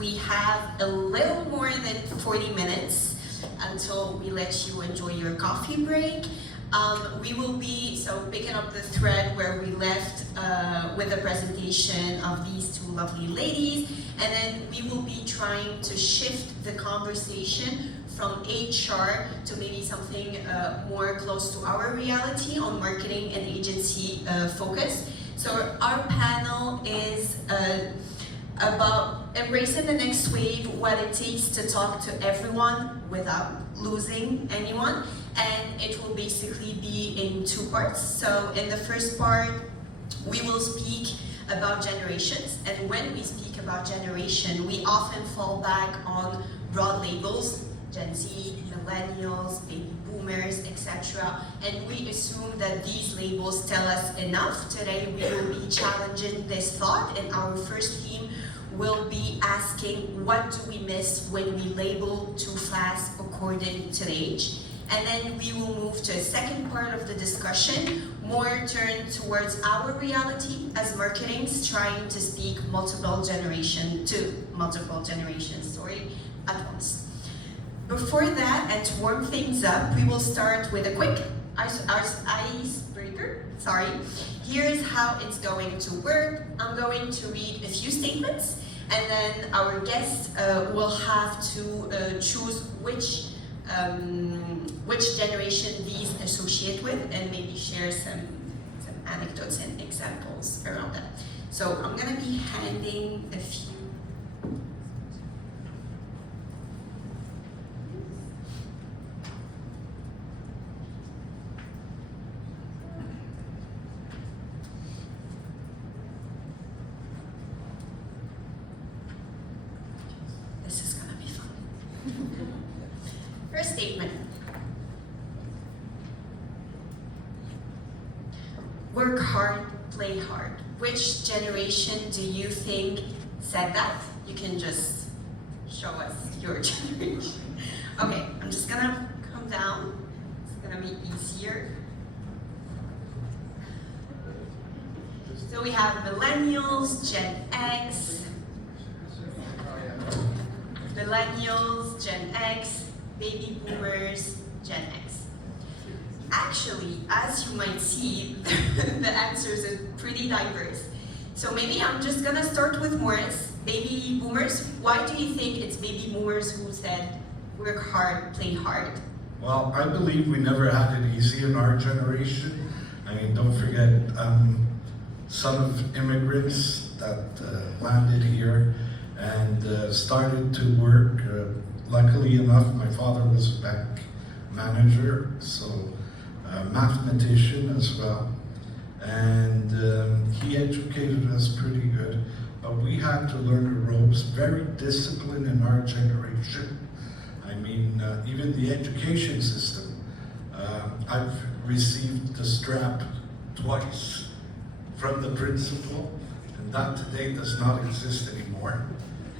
We have a little more than 40 minutes until we let you enjoy your coffee break. We will be picking up the thread where we left with the presentation of these two lovely ladies, and then we will be trying to shift the conversation from HR to maybe something more close to our reality on marketing and agency focus. So our panel is about embracing the next wave, what it takes to talk to everyone without losing anyone. And it will basically be in two parts. So in the first part, we will speak about generations. And when we speak about generation, we often fall back on broad labels, Gen Z, millennials, baby boomers, etc. And we assume that these labels tell us enough. Today we will be challenging this thought, and our first theme will be asking, what do we miss when we label too fast according to the age? And then we will move to a second part of the discussion, more turned towards our reality as marketings, trying to speak multiple generations at once. Before that, and to warm things up, we will start with a quick icebreaker. Here's how it's going to work. I'm going to read a few statements, and then our guests will have to choose which generation these associate with, and maybe share some anecdotes and examples around that. So I'm going to be handing a few. This is going to be fun. First statement. Work hard, play hard. Which generation do you think said that? You can just show us your generation. Okay, I'm just gonna come down. It's gonna be easier. So we have millennials, Gen X, Gen X, baby boomers, Gen X. Actually, as you might see, the answers are pretty diverse. So maybe I'm just gonna start with Morris. Baby boomers, why do you think it's baby boomers who said, work hard, play hard? Well, I believe we never had it easy in our generation. I mean, don't forget, son of immigrants that landed here and started to work. Luckily enough, my father was a bank manager, so mathematician as well, and he educated us pretty good, but we had to learn the ropes, very disciplined in our generation. I mean, even the education system, I've received the strap twice from the principal, and that today does not exist anymore.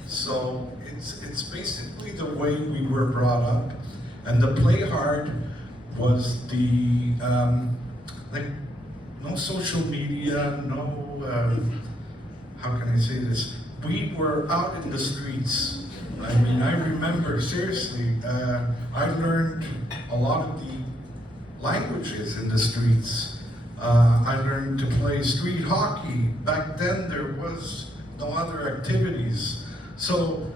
So it's basically the way we were brought up, and the play hard was the, like, no social media, no, how can I say this? We were out in the streets. I mean, I remember, seriously, I learned a lot of the languages in the streets. I learned to play street hockey. Back then, there was no other activities. So,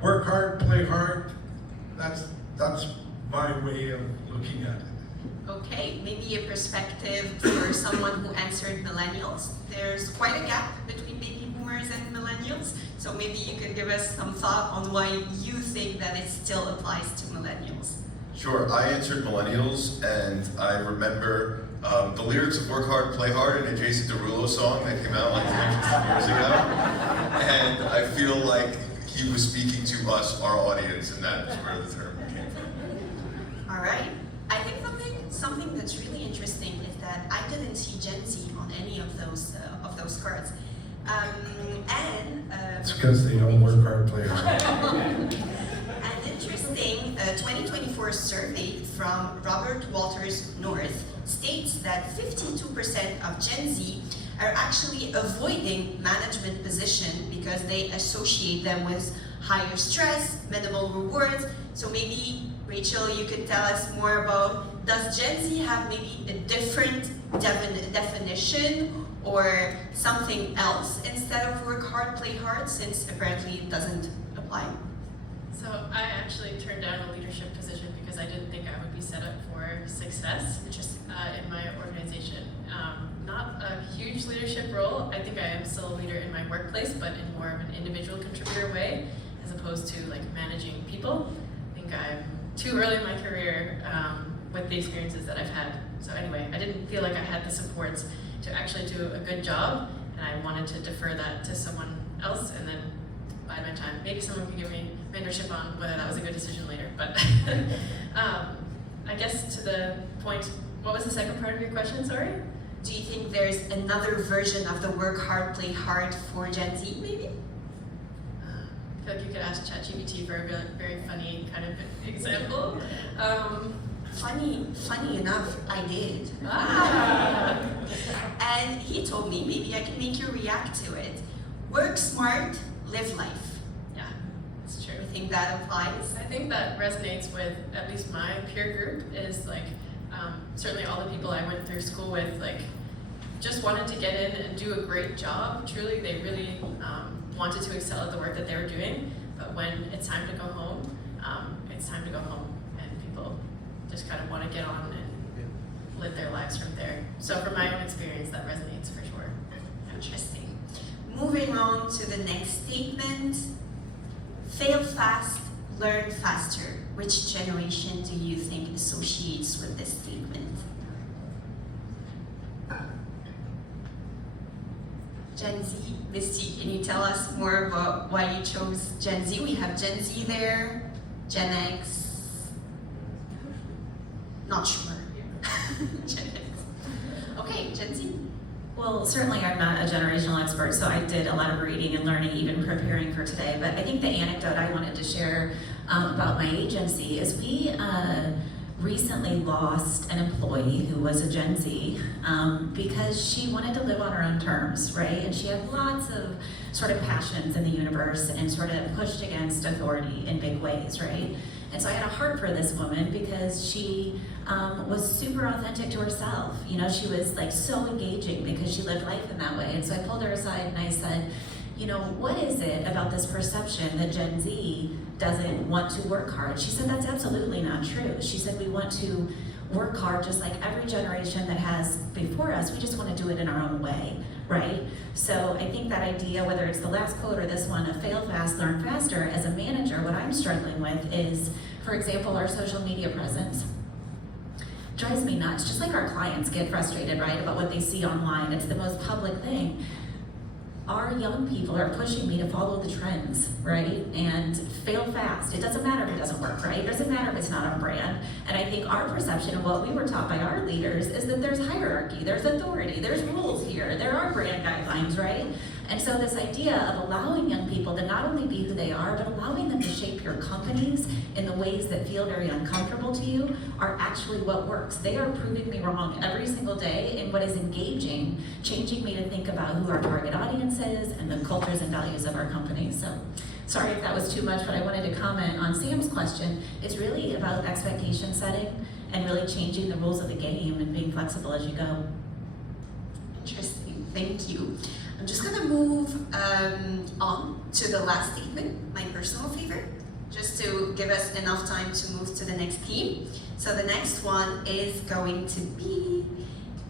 work hard, play hard, that's my way of looking at it. Okay, maybe a perspective for someone who answered millennials. There's quite a gap between baby boomers and millennials, so maybe you could give us some thought on why you think that it still applies to millennials. Sure, I answered millennials, and I remember the lyrics of Work Hard, Play Hard, an Jason Derulo song that came out like 10 years ago, and I feel like he was speaking to us, our audience, and that's where the term came from. All right. I think something that's really interesting is that I didn't see Gen Z on any of those cards. It's because they don't work hard, play hard. An interesting 2024 survey from Robert Walters North states that 52% of Gen Z are actually avoiding management position because they associate them with higher stress, minimal rewards. So maybe, Rachel, you could tell us more about, does Gen Z have maybe a different definition or something else instead of work hard, play hard, since apparently it doesn't apply? So I actually turned down a leadership position because I didn't think I would be set up for success in my organization. Not a huge leadership role. I think I am still a leader in my workplace, but in more of an individual contributor way, as opposed to like managing people. I think I'm too early in my career with the experiences that I've had. So anyway, I didn't feel like I had the supports to actually do a good job, and I wanted to defer that to someone else and then bide my time. Maybe someone could give me mentorship on whether that was a good decision later, but I guess to the point, what was the second part of your question, sorry? Do you think there's another version of the work hard, play hard for Gen Z, maybe? I feel like you could ask ChatGPT for a very funny kind of example. Funny enough, I did. And he told me, maybe I can make you react to it. Work smart, live life. Yeah, it's true. I think that applies. I think that resonates with at least my peer group, is like, certainly all the people I went through school with, like, just wanted to get in and do a great job. Truly, they really wanted to excel at the work that they were doing, but when it's time to go home, it's time to go home, and people just kind of want to get on and live their lives from there. So from my own experience, that resonates for sure. Interesting. Moving on to the next statement. Fail fast, learn faster. Which generation do you think associates with this statement? Gen Z. Misty, can you tell us more about why you chose Gen Z? We have Gen Z there, Gen X. Not sure. Gen X. Okay, Gen Z. Well, certainly I'm not a generational expert, so I did a lot of reading and learning, even preparing for today. But I think the anecdote I wanted to share about my agency is we recently lost an employee who was a Gen Z because she wanted to live on her own terms, right? And she had lots of sort of passions in the universe and sort of pushed against authority in big ways, right? And so I had a heart for this woman because she was super authentic to herself. You know, she was like so engaging because she lived life in that way. And so I pulled her aside and I said, you know, what is it about this perception that Gen Z doesn't want to work hard? She said, that's absolutely not true. She said, we want to work hard just like every generation that has before us. We just want to do it in our own way, right? So I think that idea, whether it's the last quote or this one, of fail fast, learn faster, as a manager, what I'm struggling with is, for example, our social media presence. Drives me nuts. Just like our clients get frustrated, right, about what they see online. It's the most public thing. Our young people are pushing me to follow the trends, right? And fail fast. It doesn't matter if it doesn't work, right? It doesn't matter if it's not on brand. And I think our perception of what we were taught by our leaders is that there's hierarchy, there's authority, there's rules here, there are brand guidelines, right? And so this idea of allowing young people to not only be who they are, but allowing them to shape your companies in the ways that feel very uncomfortable to you are actually what works. They are proving me wrong every single day in what is engaging, changing me to think about who our target audience is and the cultures and values of our company. So sorry if that was too much, but I wanted to comment on Sam's question. It's really about expectation setting and really changing the rules of the game and being flexible as you go. Interesting, thank you. I'm just gonna move on to the last statement, my personal favorite, just to give us enough time to move to the next theme. So the next one is going to be,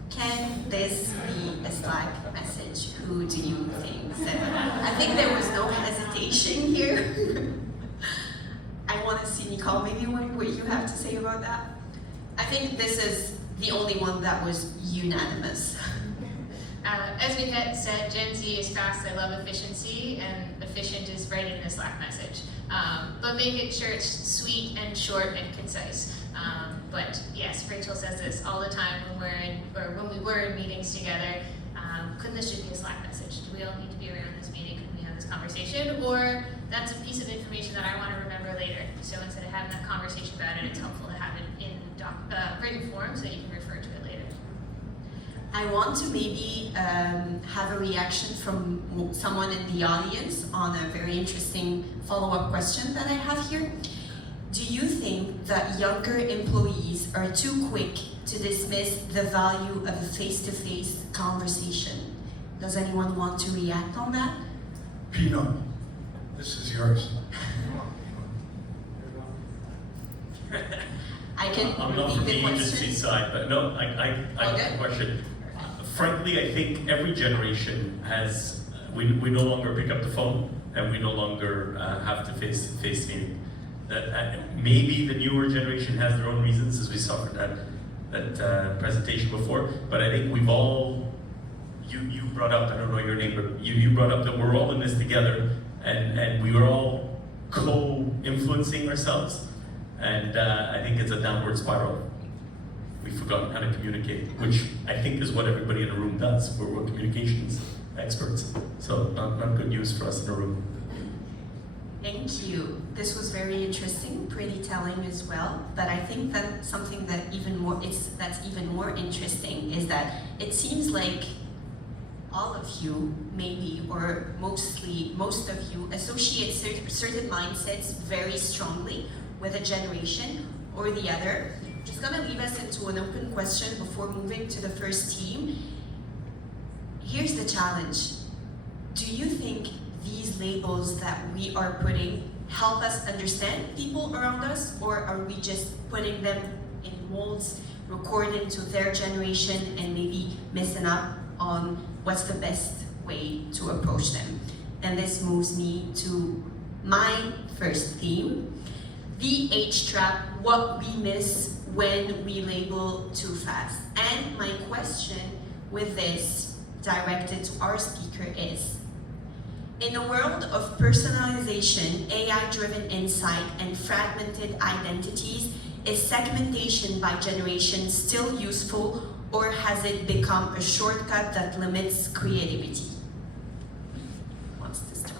can this be a Slack message? Who do you think said that? I think there was no hesitation here. I want to see, Nicole, maybe what you have to say about that. I think this is the only one that was unanimous. As we had said, Gen Z is fast, they love efficiency, and efficient is right in the Slack message. But make sure it's sweet and short and concise. But yes, Rachel says this all the time when we were in meetings together. Couldn't this just be a Slack message? Do we all need to be around this meeting? Could we have this conversation? Or that's a piece of information that I want to remember later. So instead of having that conversation about it, it's helpful to have it in written form so that you can refer to it later. I want to maybe have a reaction from someone in the audience on a very interesting follow-up question that I have here. Do you think that younger employees are too quick to dismiss the value of a face-to-face conversation? Does anyone want to react on that? Pinot, this is yours. I can I'm not repeat from the the agency question. side, but no, I have Okay. a question. Frankly, I think every generation has, we no longer pick up the phone and we no longer have to face meeting. Maybe the newer generation has their own reasons, as we saw for that presentation before, but I think we've all, you brought up, I don't know your name, but you brought up that we're all in this together and we were all co-influencing ourselves. And I think it's a downward spiral. We've forgotten how to communicate, which I think is what everybody in the room does. We're communications experts. So not good news for us in the room. Thank you. This was very interesting, pretty telling as well. But I think that something that that's even more interesting is that it seems like all of you, maybe, or most of you, associate certain mindsets very strongly with a generation or the other. Just gonna leave us into an open question before moving to the first team. Here's the challenge. Do you think these labels that we are putting help us understand people around us, or are we just putting them in molds according to their generation and maybe missing up on what's the best way to approach them? And this moves me to my first theme. The age trap, what we miss when we label too fast. And my question with this, directed to our speaker, is, in a world of personalization, AI-driven insight, and fragmented identities, is segmentation by generation still useful, or has it become a shortcut that limits creativity? Who wants to start?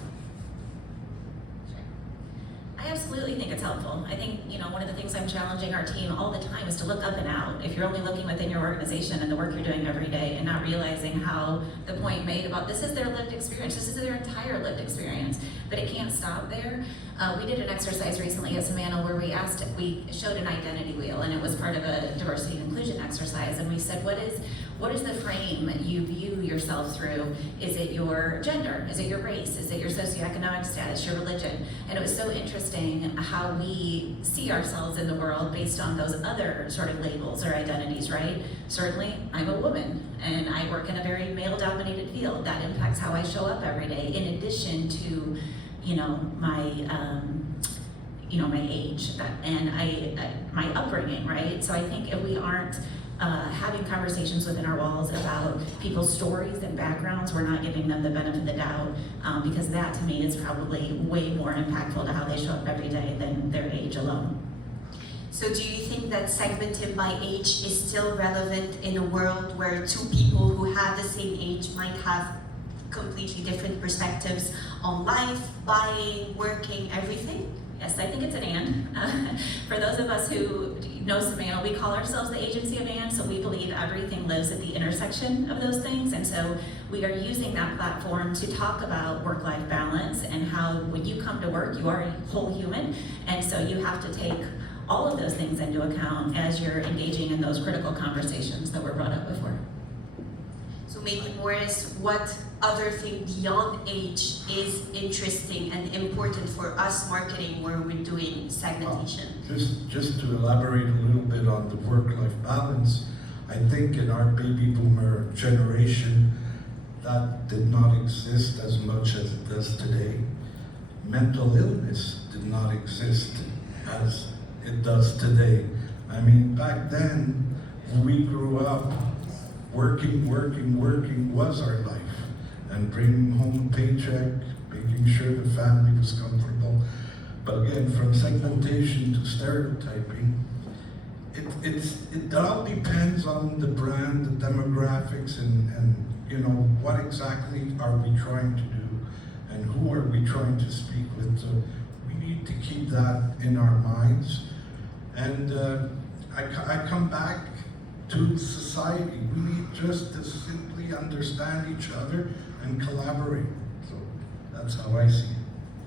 I absolutely think it's helpful. I think, one of the things I'm challenging our team all the time is to look up and out. If you're only looking within your organization and the work you're doing every day and not realizing how the point made about this is their lived experience, this is their entire lived experience, but it can't stop there. We did an exercise recently at Savannah where we showed an identity wheel, and it was part of a diversity and inclusion exercise, and we said, what is the frame you view yourself through? Is it your gender? Is it your race? Is it your socioeconomic status, your religion? And it was so interesting how we see ourselves in the world based on those other sort of labels or identities, right? Certainly, I'm a woman, and I work in a very male-dominated field. That impacts how I show up every day, in addition to, my age and my upbringing, right? So I think if we aren't having conversations within our walls about people's stories and backgrounds, we're not giving them the benefit of the doubt, because that to me is probably way more impactful to how they show up every day than their age alone. So do you think that segmenting by age is still relevant in a world where two people who have the same age might have completely different perspectives on life, buying, working, everything? Yes, I think it's an and. For those of us who know Savannah, we call ourselves the agency of and, so we believe everything lives at the intersection of those things, and so we are using that platform to talk about work-life balance and how when you come to work, you are a whole human, and so you have to take all of those things into account as you're engaging in those critical conversations that were brought up before. So maybe Morris, what other thing beyond age is interesting and important for us marketing where we're doing segmentation? Just to elaborate a little bit on the work-life balance, I think in our baby boomer generation, that did not exist as much as it does today. Mental illness did not exist as it does today. I mean, back then, when we grew up, working was our life. And bringing home a paycheck, making sure the family was comfortable. But again, from segmentation to stereotyping, it all depends on the brand, the demographics, and what exactly are we trying to do, and who are we trying to speak with. So we need to keep that in our minds. And I come back to society. We need just to simply understand each other and collaborate. So that's how I see it.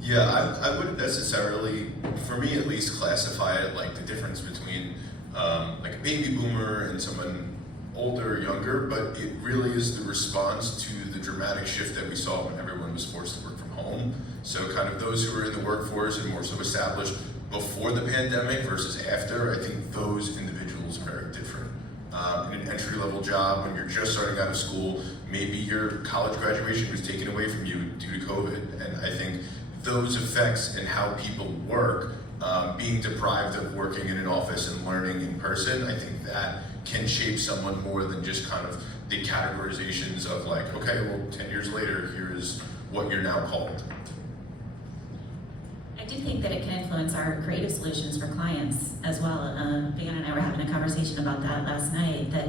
Yeah, I wouldn't necessarily, for me at least, classify it like the difference between like a baby boomer and someone older or younger, but it really is the response to the dramatic shift that we saw when everyone was forced to work from home. So kind of those who were in the workforce and more so established before the pandemic versus after, I think those individuals are very different. In an entry-level job, when you're just starting out of school, maybe your college graduation was taken away from you due to COVID, and I think those effects in how people work, being deprived of working in an office and learning in person, I think that can shape someone more than just kind of the categorizations of like, okay, well, 10 years later, here's what you're now called. I do think that it can influence our creative solutions for clients as well. Van and I were having a conversation about that last night, that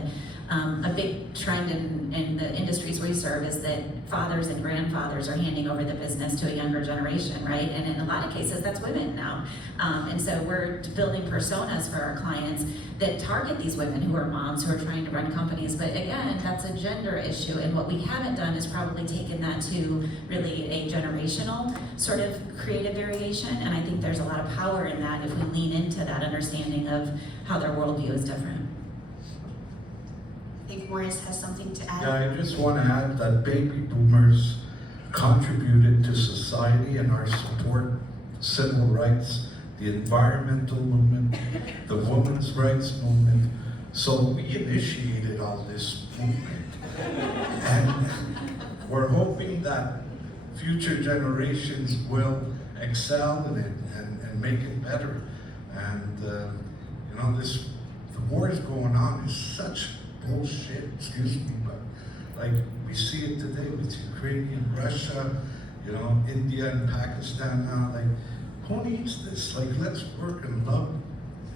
a big trend in the industries we serve is that fathers and grandfathers are handing over the business to a younger generation, right? And in a lot of cases, that's women now. And so we're building personas for our clients that target these women who are moms, who are trying to run companies. But again, that's a gender issue. And what we haven't done is probably taken that to really a generational sort of creative variation. And I think there's a lot of power in that if we lean into that understanding of how their worldview is different. I think Morris has something to add. Yeah, I just want to add that baby boomers contributed to society and our support, civil rights, the environmental movement, the women's rights movement. So we initiated all this movement. And we're hoping that future generations will excel in it and make it better. And you know, the war is going on is such bullshit, excuse me, but like we see it today with Ukraine, Russia, you know, India and Pakistan now. Like, who needs this? Like, let's work and love,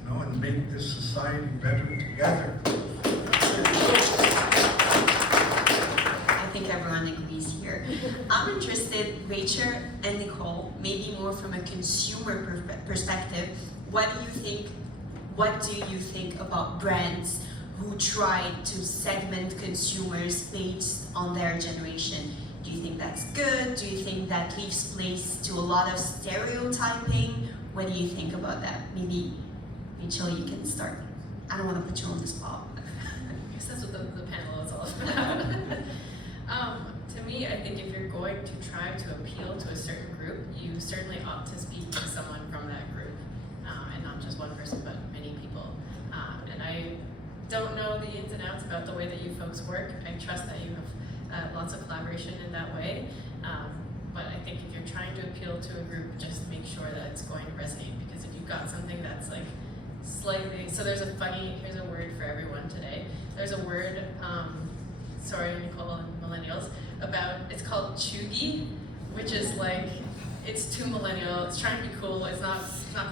you know, and make this society better together. I think everyone agrees here. I'm interested, Rachel and Nicole, maybe more from a consumer perspective. What do you think about brands who try to segment consumers based on their generation? Do you think that's good? Do you think that leaves place to a lot of stereotyping? What do you think about that? Maybe, Rachel, you can start. I don't want to put you on the spot. I guess that's what the panel is all about. To me, I think if you're going to try to appeal to a certain group, you certainly ought to speak to someone from that group, and not just one person, but many people. And I don't know the ins and outs about the way that you folks work. I trust that you have lots of collaboration in that way. But I think if you're trying to appeal to a group, just make sure that it's going to resonate, because if you've got something that's like slightly, so here's a word for everyone today. There's a word, sorry Nicole and millennials, it's called chuggy, which is like, it's too millennial, it's trying to be cool, it's not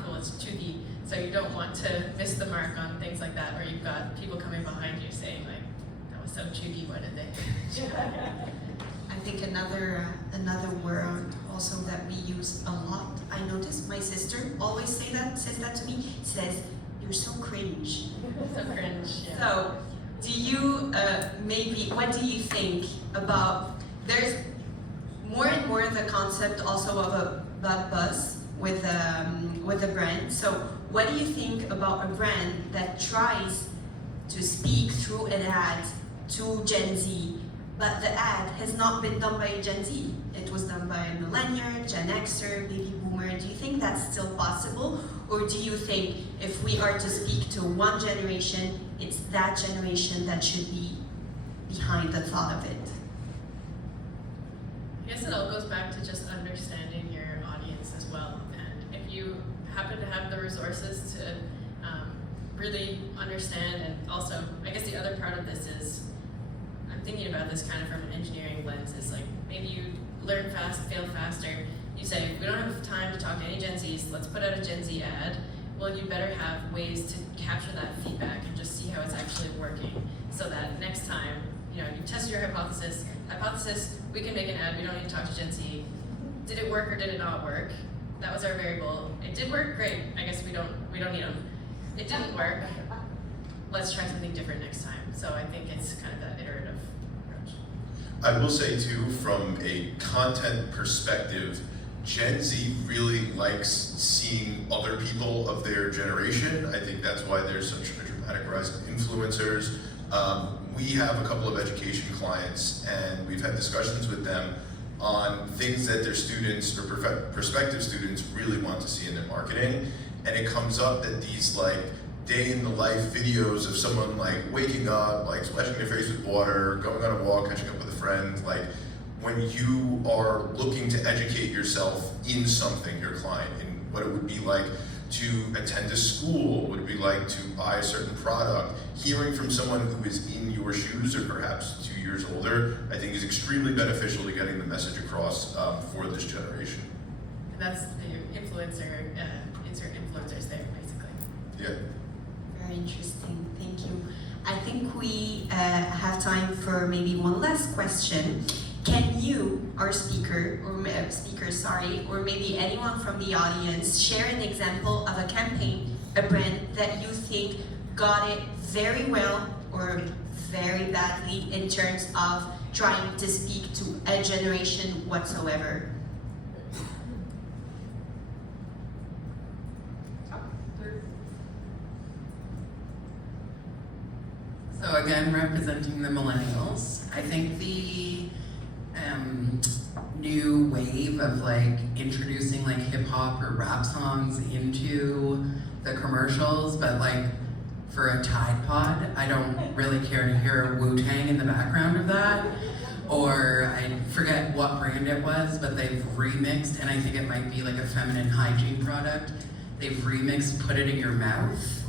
cool, it's chuggy. So you don't want to miss the mark on things like that, or you've got people coming behind you saying like, that was so chuggy, what did they? I think another word also that we use a lot, I noticed my sister always says that to me, says, you're so cringe. So cringe, yeah. So, do you, what do you think about, there's more and more the concept also of a bad buzz with a brand. So what do you think about a brand that tries to speak through an ad to Gen Z, but the ad has not been done by a Gen Z? It was done by a millennial, Gen Xer, baby boomer. Do you think that's still possible? Or do you think if we are to speak to one generation, it's that generation that should be behind the thought of it? I guess it all goes back to just understanding your audience as well. And if you happen to have the resources to really understand, and also, I guess the other part of this is, I'm thinking about this kind of from an engineering lens, is like, maybe you learn fast, fail faster. You say, we don't have time to talk to any Gen Zs, let's put out a Gen Z ad. Well, you better have ways to capture that feedback and just see how it's actually working, so that next time, you test your hypothesis, we can make an ad, we don't need to talk to Gen Z. Did it work or did it not work? That was our variable. It did work, great. I guess we don't need them. It didn't work. let's try something different next time. So I think it's kind of that iterative approach. I will say too, from a content perspective, Gen Z really likes seeing other people of their generation. I think that's why there's such a dramatic rise in influencers. We have a couple of education clients, and we've had discussions with them on things that their students or prospective students really want to see in their marketing. And it comes up that these like day in the life videos of someone like waking up, like splashing their face with water, going on a walk, catching up with a friend, like when you are looking to educate yourself in something, your client, in what it would be like to attend a school, what it would be like to buy a certain product, hearing from someone who is in your shoes or perhaps 2 years older, I think is extremely beneficial to getting the message across for this generation. And that's the influencer, insert influencers there, basically. Yeah. Very interesting, thank you. I think we have time for maybe one last question. Can you, our speaker, or maybe anyone from the audience, share an example of a campaign, a brand that you think got it very well or very badly in terms of trying to speak to a generation whatsoever? So again, representing the millennials, I think the new wave of like introducing like hip hop or rap songs into the commercials, but like for a Tide Pod, I don't really care to hear Wu-Tang in the background of that. Or I forget what brand it was, but they've remixed, and I think it might be like a feminine hygiene product. They've remixed Put It In Your Mouth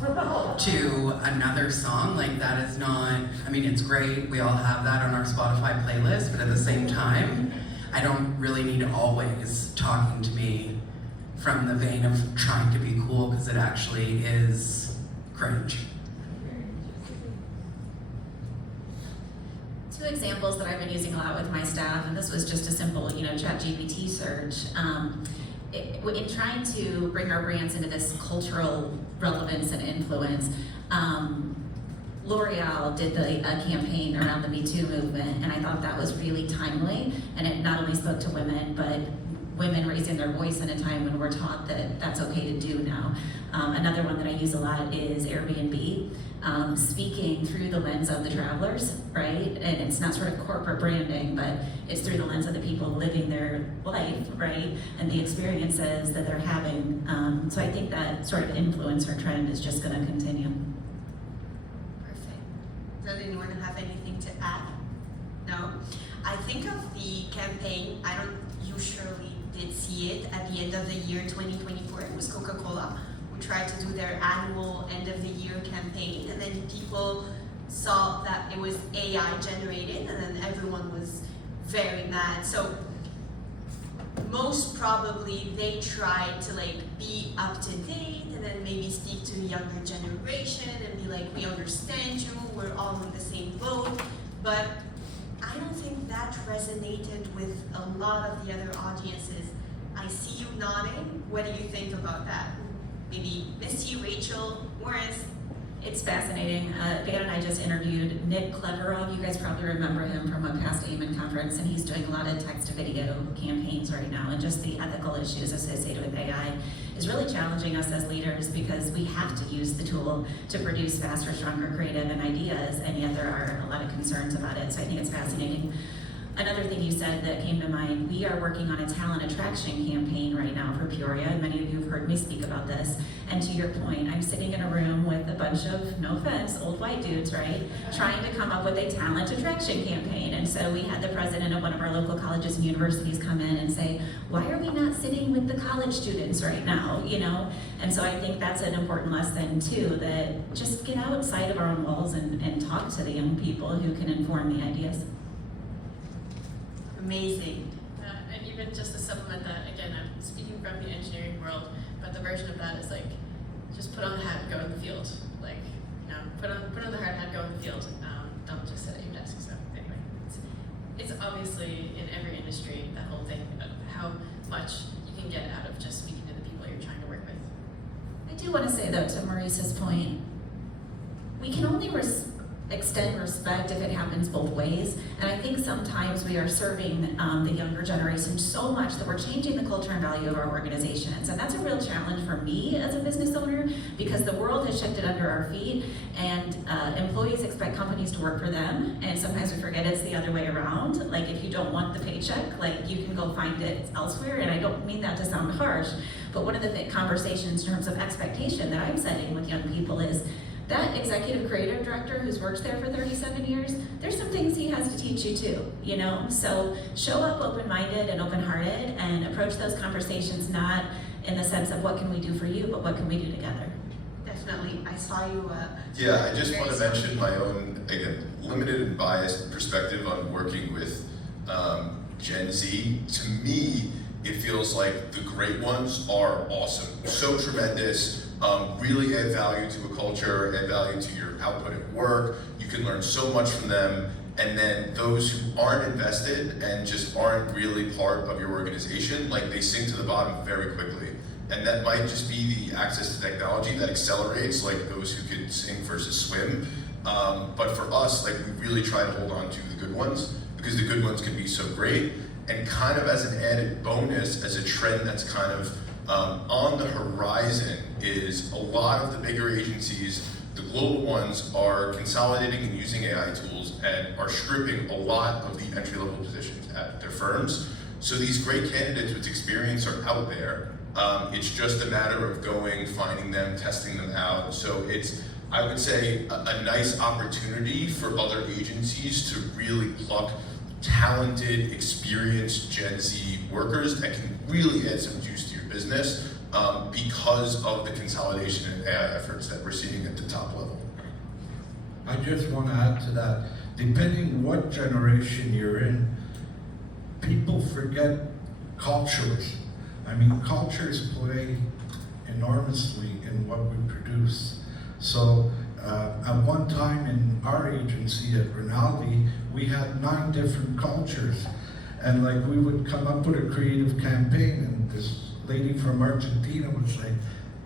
to another song. Like that is not, I mean, it's great. We all have that on our Spotify playlist, but at the same time, I don't really need always talking to me from the vein of trying to be cool, because it actually is cringe. Two examples that I've been using a lot with my staff, and this was just a simple, ChatGPT search. In trying to bring our brands into this cultural relevance and influence, L'Oreal did a campaign around the Me Too movement, and I thought that was really timely, and it not only spoke to women, but women raising their voice in a time when we're taught that that's okay to do now. Another one that I use a lot is Airbnb, speaking through the lens of the travelers, right? And it's not sort of corporate branding, but it's through the lens of the people living their life, right? And the experiences that they're having. So I think that sort of influencer trend is just gonna continue. Perfect. Does anyone have anything to add? No? I think of the campaign, you surely did see it at the end of the year 2024. It was Coca-Cola who tried to do their annual end of the year campaign, and then people saw that it was AI generated, and then everyone was very mad. So most probably they tried to be up to date and then maybe speak to the younger generation and be like, we understand you, we're all in the same boat. But I don't think that resonated with a lot of the other audiences. I see you nodding. What do you think about that? Maybe Misty, Rachel, Morris? It's fascinating. Van and I just interviewed Nick Cleverov. You guys probably remember him from a past AMIN conference, and he's doing a lot of text-to-video campaigns right now, and just the ethical issues associated with AI is really challenging us as leaders, because we have to use the tool to produce faster, stronger, creative, and ideas, and yet there are a lot of concerns about it, so I think it's fascinating. Another thing you said that came to mind, we are working on a talent attraction campaign right now for Peoria, and many of you have heard me speak about this. And to your point, I'm sitting in a room with a bunch of, no offense, old white dudes, right? Trying to come up with a talent attraction campaign. And so we had the president of one of our local colleges and universities come in and say, why are we not sitting with the college students right now, And so I think that's an important lesson too, that just get outside of our own walls and talk to the young people who can inform the ideas. Amazing. And even just to supplement that, again, I'm speaking from the engineering world, but the version of that is just put on the hat and go in the field. Put on the hard hat, go in the field. Don't just sit at your desk. So anyway, it's obviously in every industry, that whole thing of how much you can get out of just speaking to the people you're trying to work with. I do want to say though, to Maurice's point, we can only extend respect if it happens both ways. And I think sometimes we are serving the younger generation so much that we're changing the culture and value of our organizations. And that's a real challenge for me as a business owner, because the world has shifted under our feet, and employees expect companies to work for them. And sometimes we forget it's the other way around. Like, if you don't want the paycheck, like, you can go find it elsewhere. And I don't mean that to sound harsh, but one of the conversations in terms of expectation that I'm setting with young people is that executive creative director who's worked there for 37 years, there's some things he has to teach you too, you know? So show up open-minded and open-hearted and approach those conversations not in the sense of what can we do for you, but what can we do together. Definitely, I saw you. Yeah, I just want to mention my own, again, limited and biased perspective on working with Gen Z. To me, it feels like the great ones are awesome, so tremendous, really add value to a culture, add value to your output at work. You can learn so much from them. And then those who aren't invested and just aren't really part of your organization, like, they sink to the bottom very quickly. And that might just be the access to technology that accelerates, like, those who could sink versus swim. But for us, like, we really try to hold on to the good ones, because the good ones can be so great. And kind of as an added bonus, as a trend that's kind of on the horizon, is a lot of the bigger agencies, the global ones, are consolidating and using AI tools and are stripping a lot of the entry-level positions at their firms. So these great candidates with experience are out there. It's just a matter of going, finding them, testing them out. So it's, I would say, a nice opportunity for other agencies to really pluck talented, experienced Gen Z workers that can really add some juice to your business, because of the consolidation and AI efforts that we're seeing at the top level. I just want to add to that, depending what generation you're in, people forget cultures. I mean, cultures play enormously in what we produce. So at one time in our agency at Rinaldi, we had 9 different cultures. And like, we would come up with a creative campaign, and this lady from Argentina would say,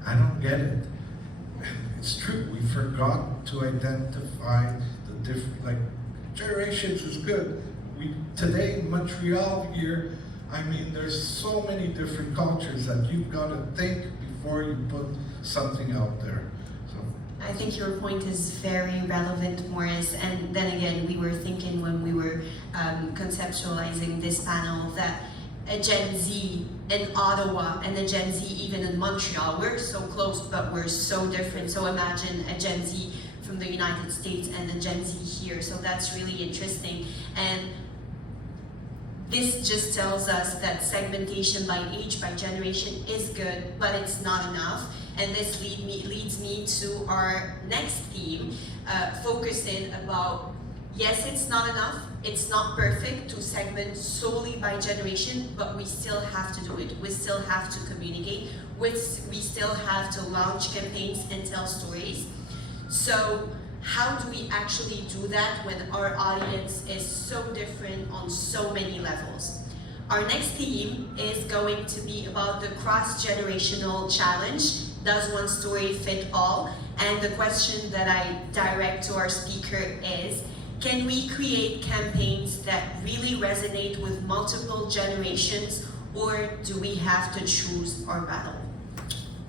I don't get it. It's true, we forgot to identify the different, like, generations is good. Today in Montreal here, I mean, there's so many different cultures that you've got to think before you put something out there. So I think your point is very relevant, Morris. And then again, we were thinking when we were conceptualizing this panel that a Gen Z in Ottawa and a Gen Z even in Montreal, we're so close, but we're so different. So imagine a Gen Z from the United States and a Gen Z here. So that's really interesting. And this just tells us that segmentation by age, by generation is good, but it's not enough. And this leads me to our next theme, focusing about, yes, it's not enough, it's not perfect to segment solely by generation, but we still have to do it. We still have to communicate. We still have to launch campaigns and tell stories. So how do we actually do that when our audience is so different on so many levels? Our next theme is going to be about the cross-generational challenge. Does one story fit all? And the question that I direct to our speaker is, can we create campaigns that really resonate with multiple generations, or do we have to choose our battle?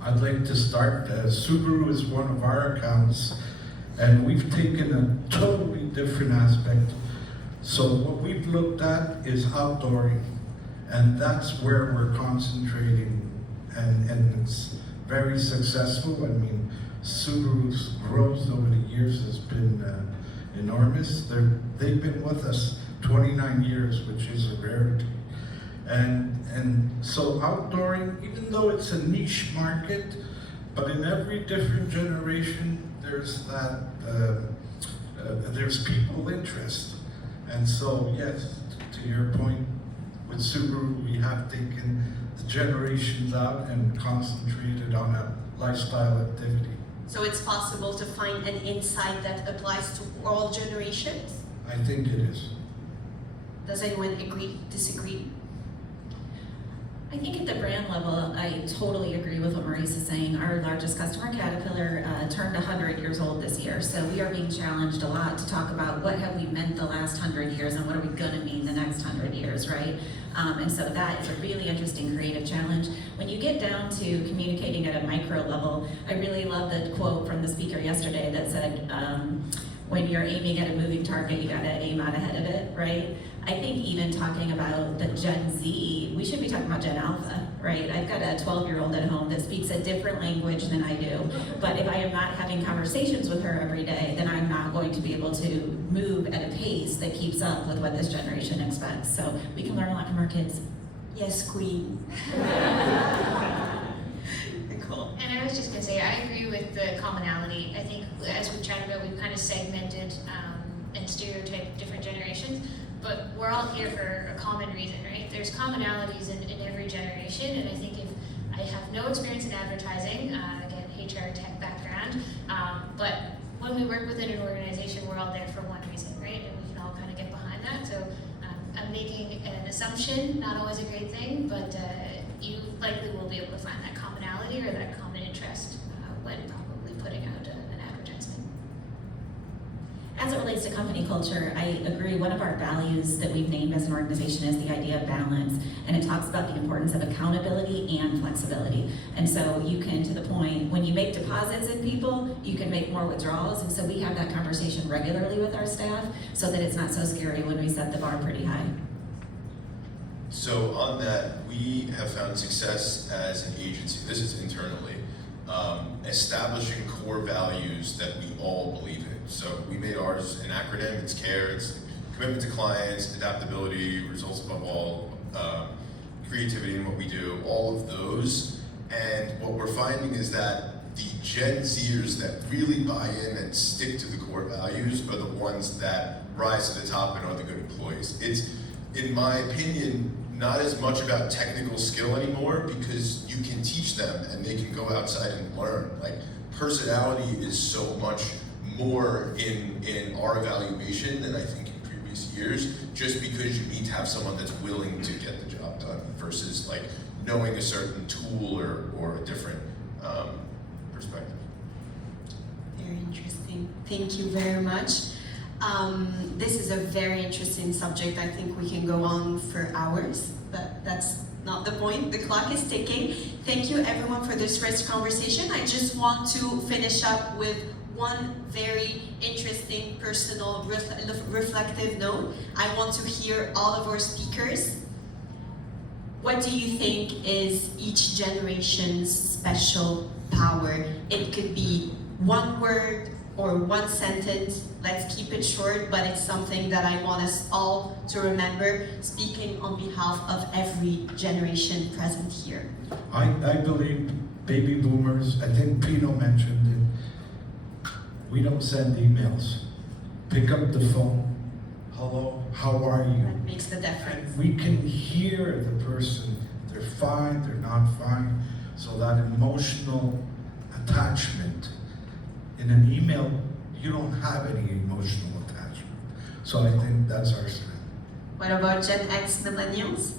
I'd like to start. Subaru is one of our accounts, and we've taken a totally different aspect. So what we've looked at is outdooring, and that's where we're concentrating, and it's very successful. I mean, Subaru's growth over the years has been enormous. They've been with us 29 years, which is a rarity. And so outdooring, even though it's a niche market, but in every different generation, there's that, there's people interest. And so, yes, to your point, with Subaru, we have taken the generations out and concentrated on a lifestyle activity. So it's possible to find an insight that applies to all generations? I think it is. Does anyone agree, disagree? I think at the brand level, I totally agree with with what Maurice is saying. Our largest customer, Caterpillar, turned 100 years old this year. So we are being challenged a lot to talk about what have we meant the last 100 years and what are we gonna mean the next 100 years, right? And so that is a really interesting creative challenge. When you get down to communicating at a micro level, I really love the quote from the speaker yesterday that said, when you're aiming at a moving target, you gotta aim out ahead of it, right? I think even talking about the Gen Z, we should be talking about Gen Alpha, right? I've got a 12-year-old at home that speaks a different language than I do, but if I am not having conversations with her every day, then I'm not going to be able to move at a pace that keeps up with what this generation expects. So we can learn a lot from our kids. Yes, Queen. Cool. And I was just gonna say, I agree with the commonality. I think as we've chatted about, we've kind of segmented and stereotyped different generations, but we're all here for a common reason, right? There's commonalities in every generation, and I think if I have no experience in advertising, again, HR tech background, but when we work within an organization, we're all there for one reason, right? And we can all kind of get behind that. So I'm making an assumption, not always a great thing, but you likely will be able to find that commonality or that common interest when probably putting out an advertisement. As it relates to company culture, I agree. One of our values that we've named as an organization is the idea of balance, and it talks about the importance of accountability and flexibility. And so you can, to the point, when you make deposits in people, you can make more withdrawals, and so we have that conversation regularly with our staff so that it's not so scary when we set the bar pretty high. So on that, we have found success as an agency, this is internally, establishing core values that we all believe in. So we made ours an acronym, it's CARE, it's commitment to clients, adaptability, results above all, creativity in what we do, all of those. And what we're finding is that the Gen Zers that really buy in and stick to the core values are the ones that rise to the top and are the good employees. It's, in my opinion, not as much about technical skill anymore because you can teach them and they can go outside and learn. Like, personality is so much more in our evaluation than I think in previous years, just because you need to have someone that's willing to get the job done versus like knowing a certain tool or a different perspective. Very interesting. Thank you very much. This is a very interesting subject. I think we can go on for hours, but that's not the point. The clock is ticking. Thank you everyone for this first conversation. I just want to finish up with one very interesting, personal, reflective note. I want to hear all of our speakers. What do you think is each generation's special power? It could be one word or one sentence. Let's keep it short, but it's something that I want us all to remember, speaking on behalf of every generation present here. I believe baby boomers, I think Pino mentioned it, we don't send emails. Pick up the phone. Hello, how are you? That makes the difference. And we can hear the person. They're fine, they're not fine. So that emotional attachment, in an email, you don't have any emotional attachment. So I think that's our strength. What about Gen X millennials?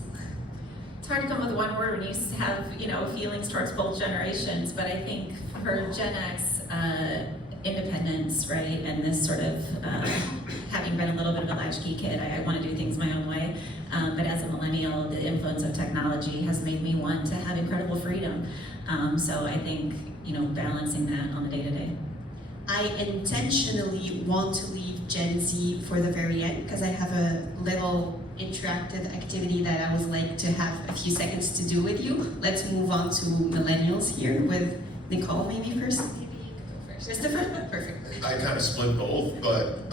It's hard to come with one word when you have, feelings towards both generations, but I think for Gen X, independence, right, and this sort of, having been a little bit of a latchkey kid, I want to do things my own way, but as a millennial, the influence of technology has made me want to have incredible freedom. So I think, balancing that on the day-to-day. I intentionally want to leave Gen Z for the very end because I have a little interactive activity that I would like to have a few seconds to do with you. Let's move on to millennials here with Nicole maybe first. Maybe you could go first. Christopher? Perfect. I kind of split both, but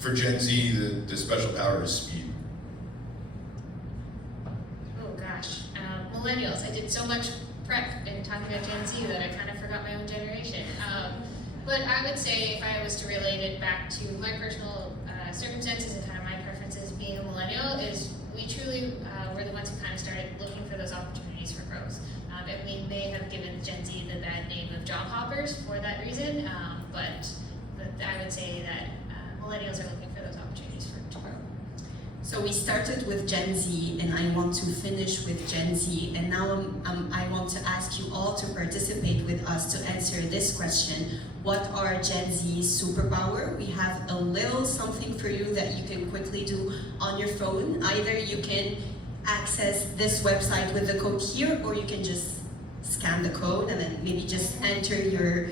for Gen Z, the special power is speed. Oh gosh, millennials. I did so much prep in talking about Gen Z that I kind of forgot my own generation. But I would say if I was to relate it back to my personal circumstances and kind of my preferences being a millennial is we truly were the ones who kind of started looking for those opportunities for growth. And we may have given Gen Z the bad name of job hoppers for that reason, but I would say that millennials are looking for those opportunities to grow. So we started with Gen Z and I want to finish with Gen Z, and now I want to ask you all all to participate with us to answer this question. What are Gen Z's superpower? We have a little something for you that you can quickly do on your phone. Either you can access this website with the code here, or you can just scan the code and then maybe just enter your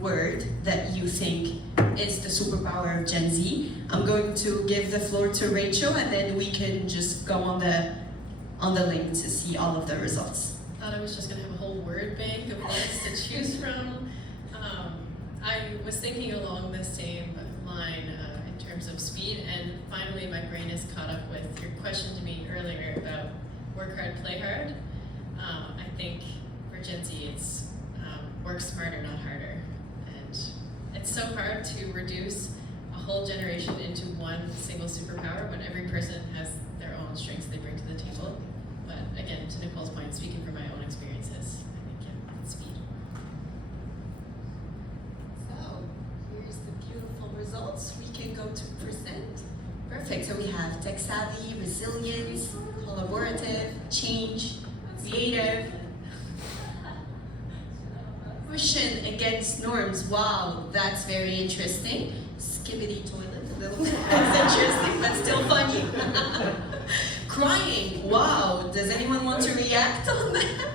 word that you think is the superpower of Gen Z. I'm going to give the floor to Rachel, and then we can just go on the link to see all of the results. I thought I was just going to have a whole word bank of words to choose from. I was thinking along the same line in terms of speed, and finally my brain is caught up with your question to me earlier about work hard, play hard. I think for Gen Z it's work smarter, not harder. And it's so hard to reduce a whole generation into one single superpower when every person has their own strengths they bring to the table. But again, to Nicole's point, speaking from my own experiences, I think it's speed. So, here's the beautiful results. We can go to present. Perfect, so we have tech savvy, resilience, collaborative, change, creative, pushing against norms. Wow, that's very interesting. Skibbity toilet, a little bit that's interesting, but still funny. Crying, wow, does anyone want to react on that?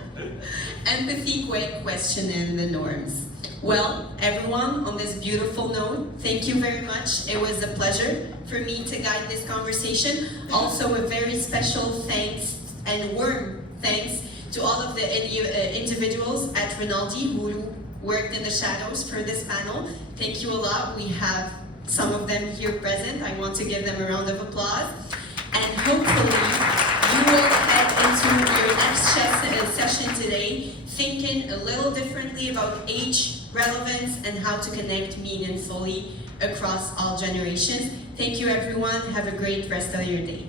Empathy, questioning the norms. Well, everyone, on this beautiful note, thank you very much. It was a pleasure for me to guide this conversation. Also, a very special thanks and warm thanks to all of the individuals at Rinaldi who worked in the shadows for this panel. Thank you a lot. We have some of them here present. I want to give them a round of applause. And hopefully, you will head into your next session today thinking a little differently about age, relevance, and how to connect meaningfully across all generations. Thank you, everyone. Have a great rest of your day.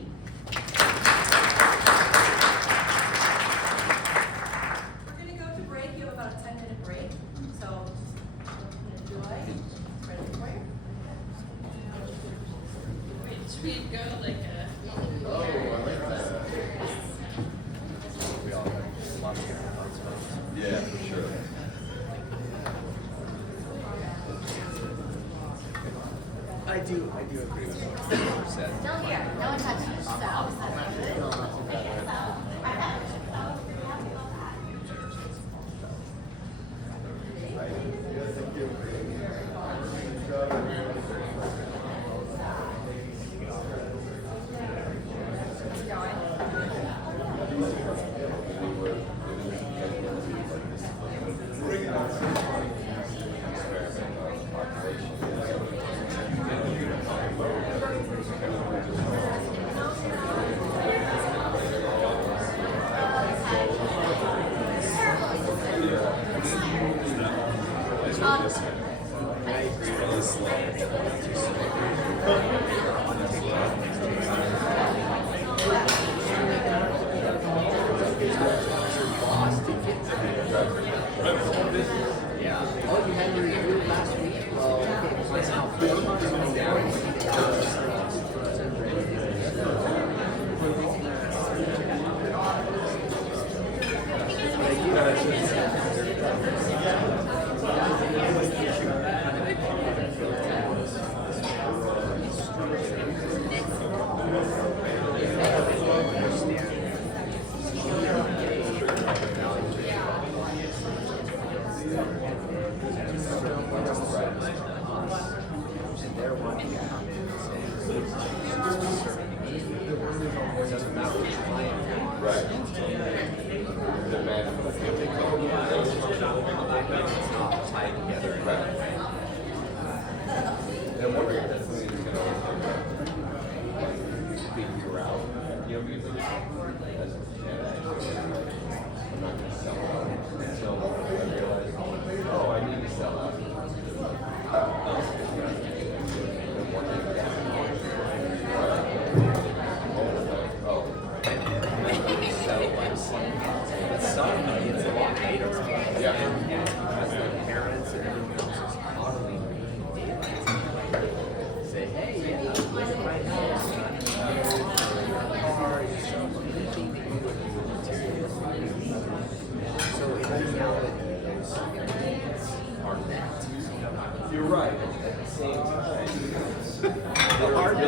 We're going to go to break. You have about a 10-minute break. So, enjoy. Ready for you? Wait, should we go like a... Oh, I like that. Yeah, for sure. I do agree with what you said. Still here. No one touched yourself.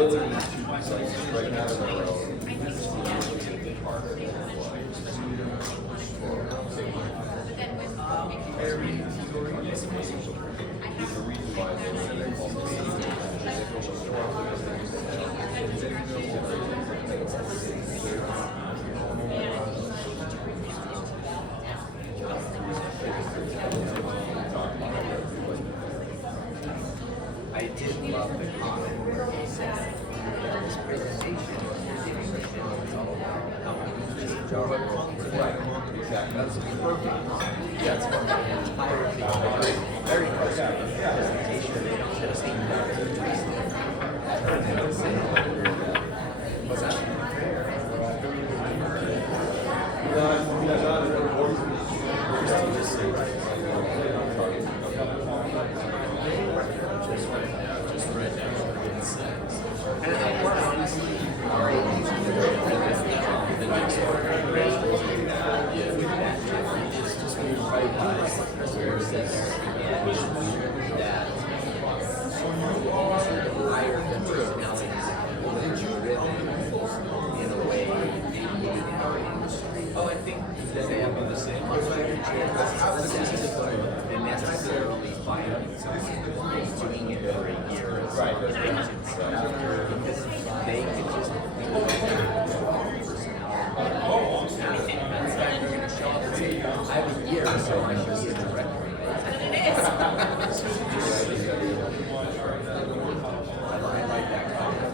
ability to like strike out of their own. I did love the comment where he said this presentation is all about how we use this job. Right, exactly. That's perfect. That's the entire thing. Very frustrating presentation. Just even that was that? Just right now, and we're honestly already the next with that is just being right by where it says that higher than personalities in a way oh, I think that they have been the same. And necessarily finding someone doing it for a year or so. Because they could just I have a year, so I should be a director. I like that comment.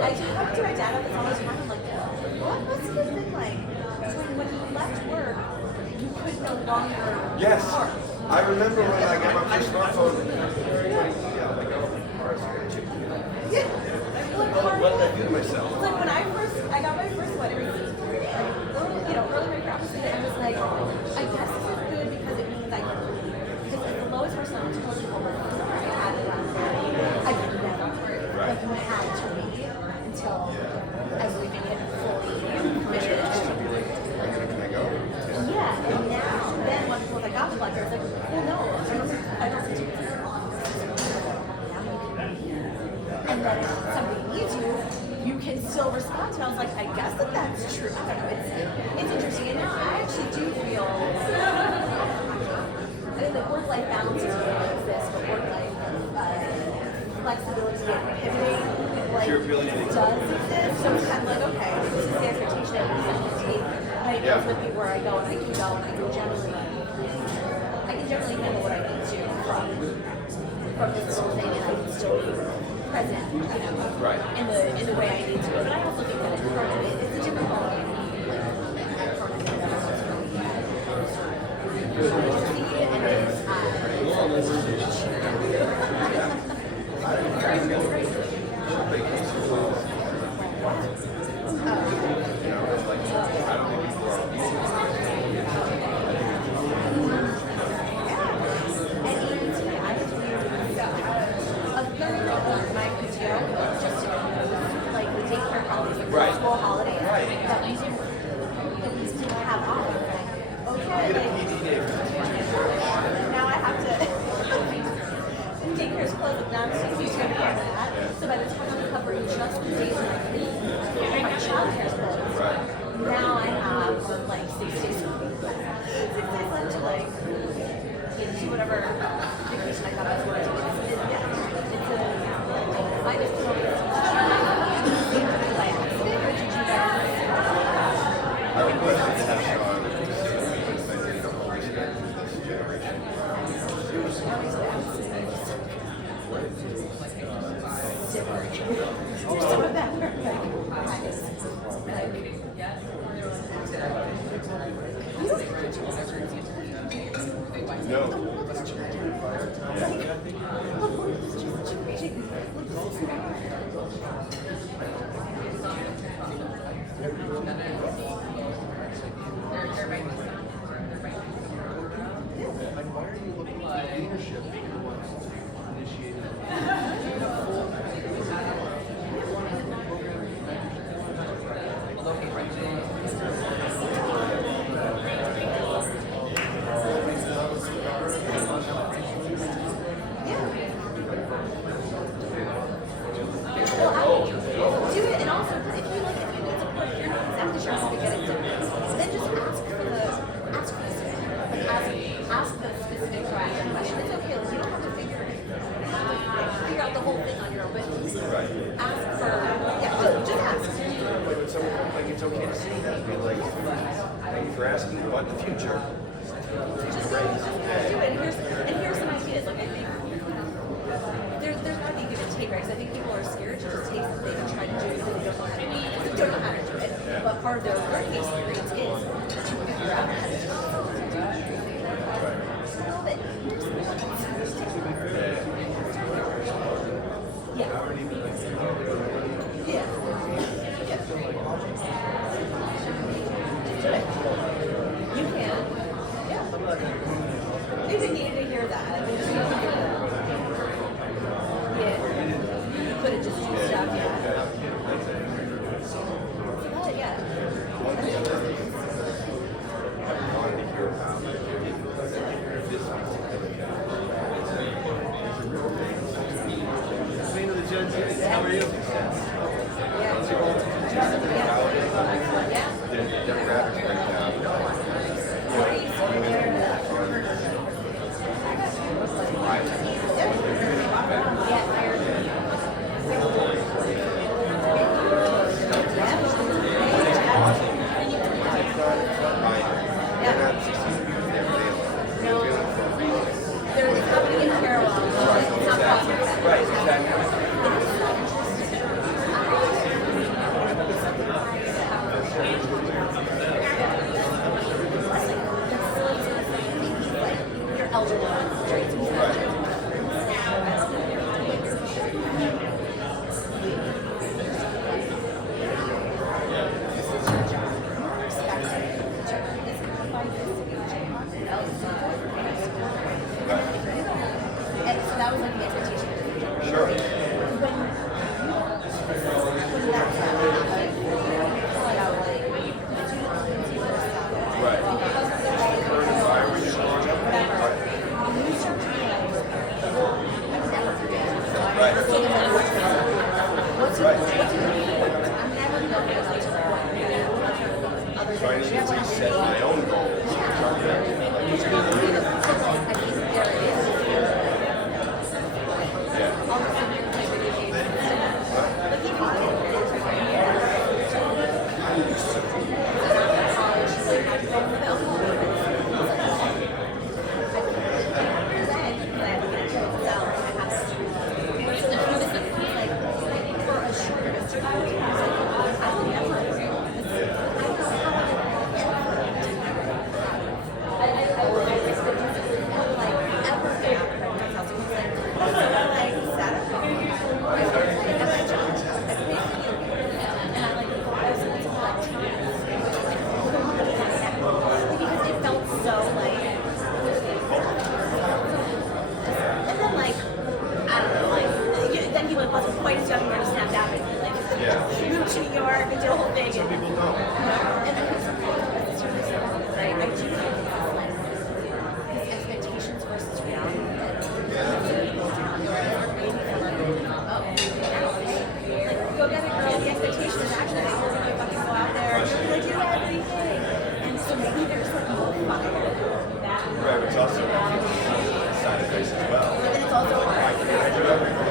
I talk to my dad about this all the time. I'm like, what must it have been like? So when you left work, you could no longer Yes. park. I remember when I got my first smartphone. Yeah, like to myself. It's like when I got my first sweater, early my graphics, and I was like, I guess this is good because it means I can leave. Because it's the lowest person on total over I had it on there. I did that on there. Like you had to wait until I was leaving it fully committed. Can I go? Yeah, and now, then once I got the black, I was like, well, no, I don't need to. And then if somebody needs you, you can still respond to it. I was like, I guess that's true. I don't know, it's interesting. And now I actually do feel, I think the work-life balance doesn't really exist, but work-life flexibility and pivoting, like, Your ability to does exist. So it's kind of like, okay, this is the expectation that we have to take. And it goes with me where I go, and I do go, and I can generally handle what I need to from this little thing, and I can still be present, Right. in the way I need to. But I also think that it's a different quality. And Right. school holidays that we didn't have off. Okay, now I have to daycare's closed now, so he's going to have that. So by the time I'm covering just the days when my childcare's closed, now I have like 6 days. 6 days left to like do whatever vacation I thought I was going to do. It's a minus 4 weeks. I would put it in that Sean. This generation. There's some of that where No. the world is changing. The world is just changing. Like, why are you looking for leadership? Who wants to initiate it? Well, do it, and also if you like, if you need support, if you're not exactly sure how to get it done, then just ask the specific question. It's okay, like, you don't have to figure out the whole thing on your own, but ask for, just ask. Like when someone comes, like it's okay to say that. Be like, thank you for asking about the future. Just do it. And here's some ideas. Like I think there's not being give and take, right? Because I think people are scared to just take something and try to do it because they don't know how to do it. But part of their learning experience is to figure out how to do it. But here's you can. Yeah. Maybe needed to hear that. I mean, you could have just used stuff, How are you? The demographics like, So I need to reset my own goals. wasn't quite as young when I snapped out of it. Like, moved to New York and did a whole thing. Some people don't. And then right? I do think it's like these expectations versus reality. Like, go get it, girl. The expectation is actually that you're gonna fucking go out there and you're gonna do everything. And so maybe there's like more fire. Right, which also side effects as well. And it's also hard. I do everything.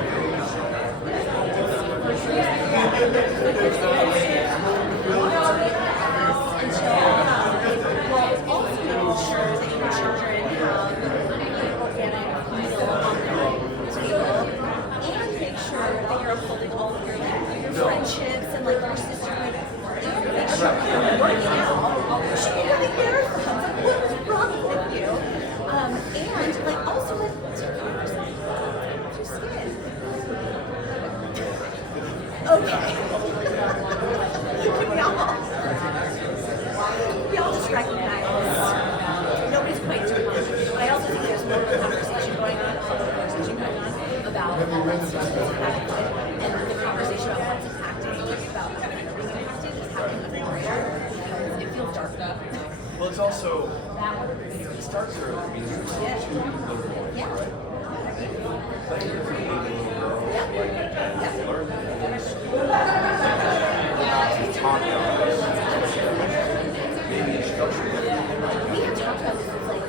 Friendships and like your sister, like, make sure you're working out. She really cares about what's wrong with you. And like also like take care of yourself. Your skin. Okay. We all just recognize nobody's quite too much. But I also think there's more of a conversation going on about what's impacted, and the conversation about what's impacting, about how you're being impacted is happening even greater because it feels dark now. Well, it's also, you know, it starts early. I mean, you're two little boys, right? But you're a little girl, like, learn talk about this. Maybe structure that. We have talked about this with like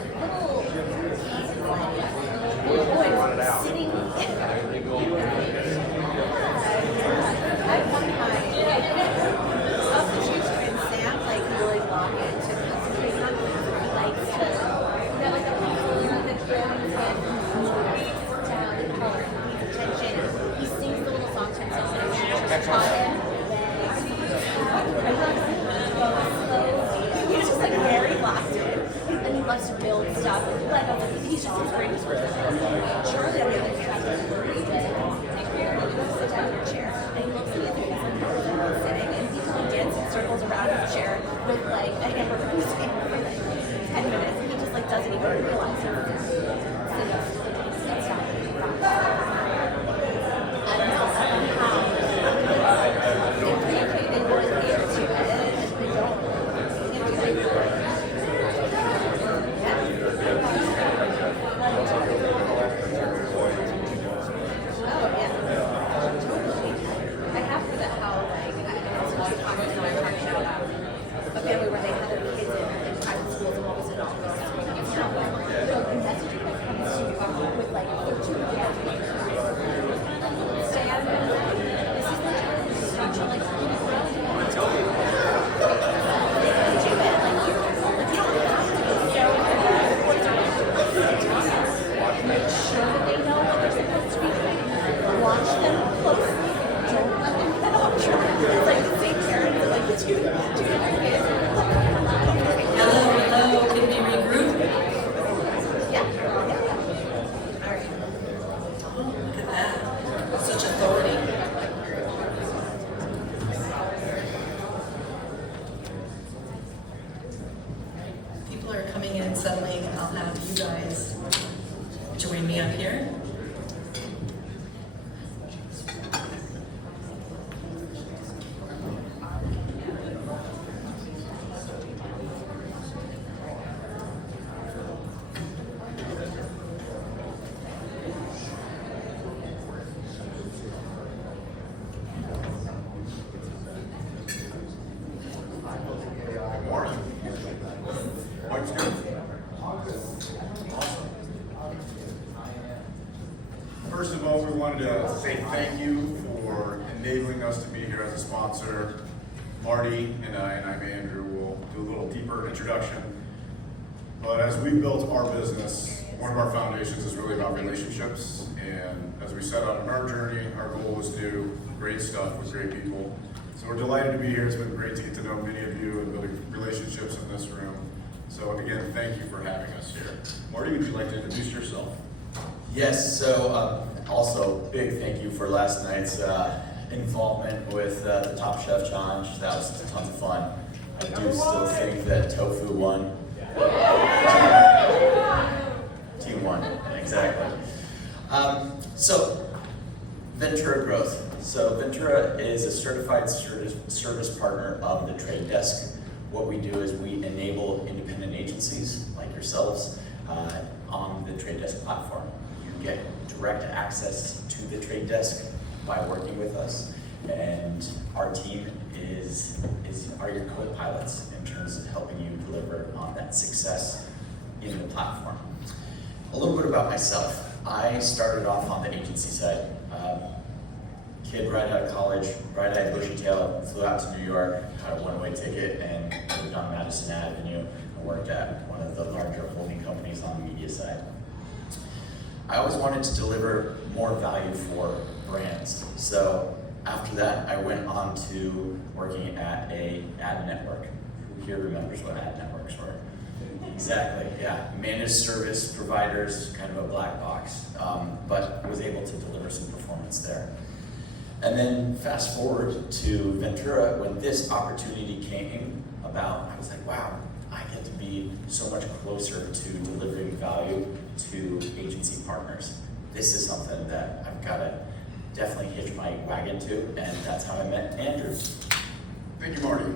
little boys sitting. I want my substitute and Sam like really log into concentrating on because he likes to have like a pencil in the trim and down and color and pays attention. He sings the little song to himself and it's just taught him. He's just like very locked in, and he loves to build stuff. Like he's just his greatest work. Charlie, on the other hand, is worried. Sit down in your chair, and he looks at you and he's sitting, and he can dance in circles around his chair with like a hamburger music for like 10 minutes, and he just like doesn't even realize it. People are coming in and settling. I'll have you guys join me up here. Morning. thank you for enabling us to be here as a sponsor. Marty and I'm Andrew, will do a little deeper introduction. But as we built our business, one of our foundations is really about relationships. And as we set out on our journey, our goal was to do great stuff with great people. So we're delighted to be here. It's been great to get to know many of you and building relationships in this room. So again, thank you for having us here. Marty, would you like to introduce yourself? Yes, so also big thank you for last night's involvement with the Top Chef Challenge. That was tons of fun. I do still think that tofu won. Team won, exactly. So, Ventura Growth. So Ventura is a certified service partner of the Trade Desk. What we do is we enable independent agencies like yourselves on the Trade Desk platform. You get direct access to the Trade Desk by working with us, and our team are your co-pilots in terms of helping you deliver on that success in the platform. A little bit about myself. I started off on the agency side. Kid right out of college, bright-eyed, bushy-tailed, flew out to New York, had a one-way ticket, and lived on Madison Avenue and worked at one of the larger holding companies on the media side. I always wanted to deliver more value for brands. So after that, I went on to working at a ad network. Who here remembers what ad networks were? Exactly, yeah. Managed service providers, kind of a black box, but was able to deliver some performance there. And then fast forward to Ventura, when this opportunity came about, I was like, wow, I get to be so much closer to delivering value to agency partners. This is something that I've got to definitely hitch my wagon to, and that's how I met Andrew. Thank you, Marty.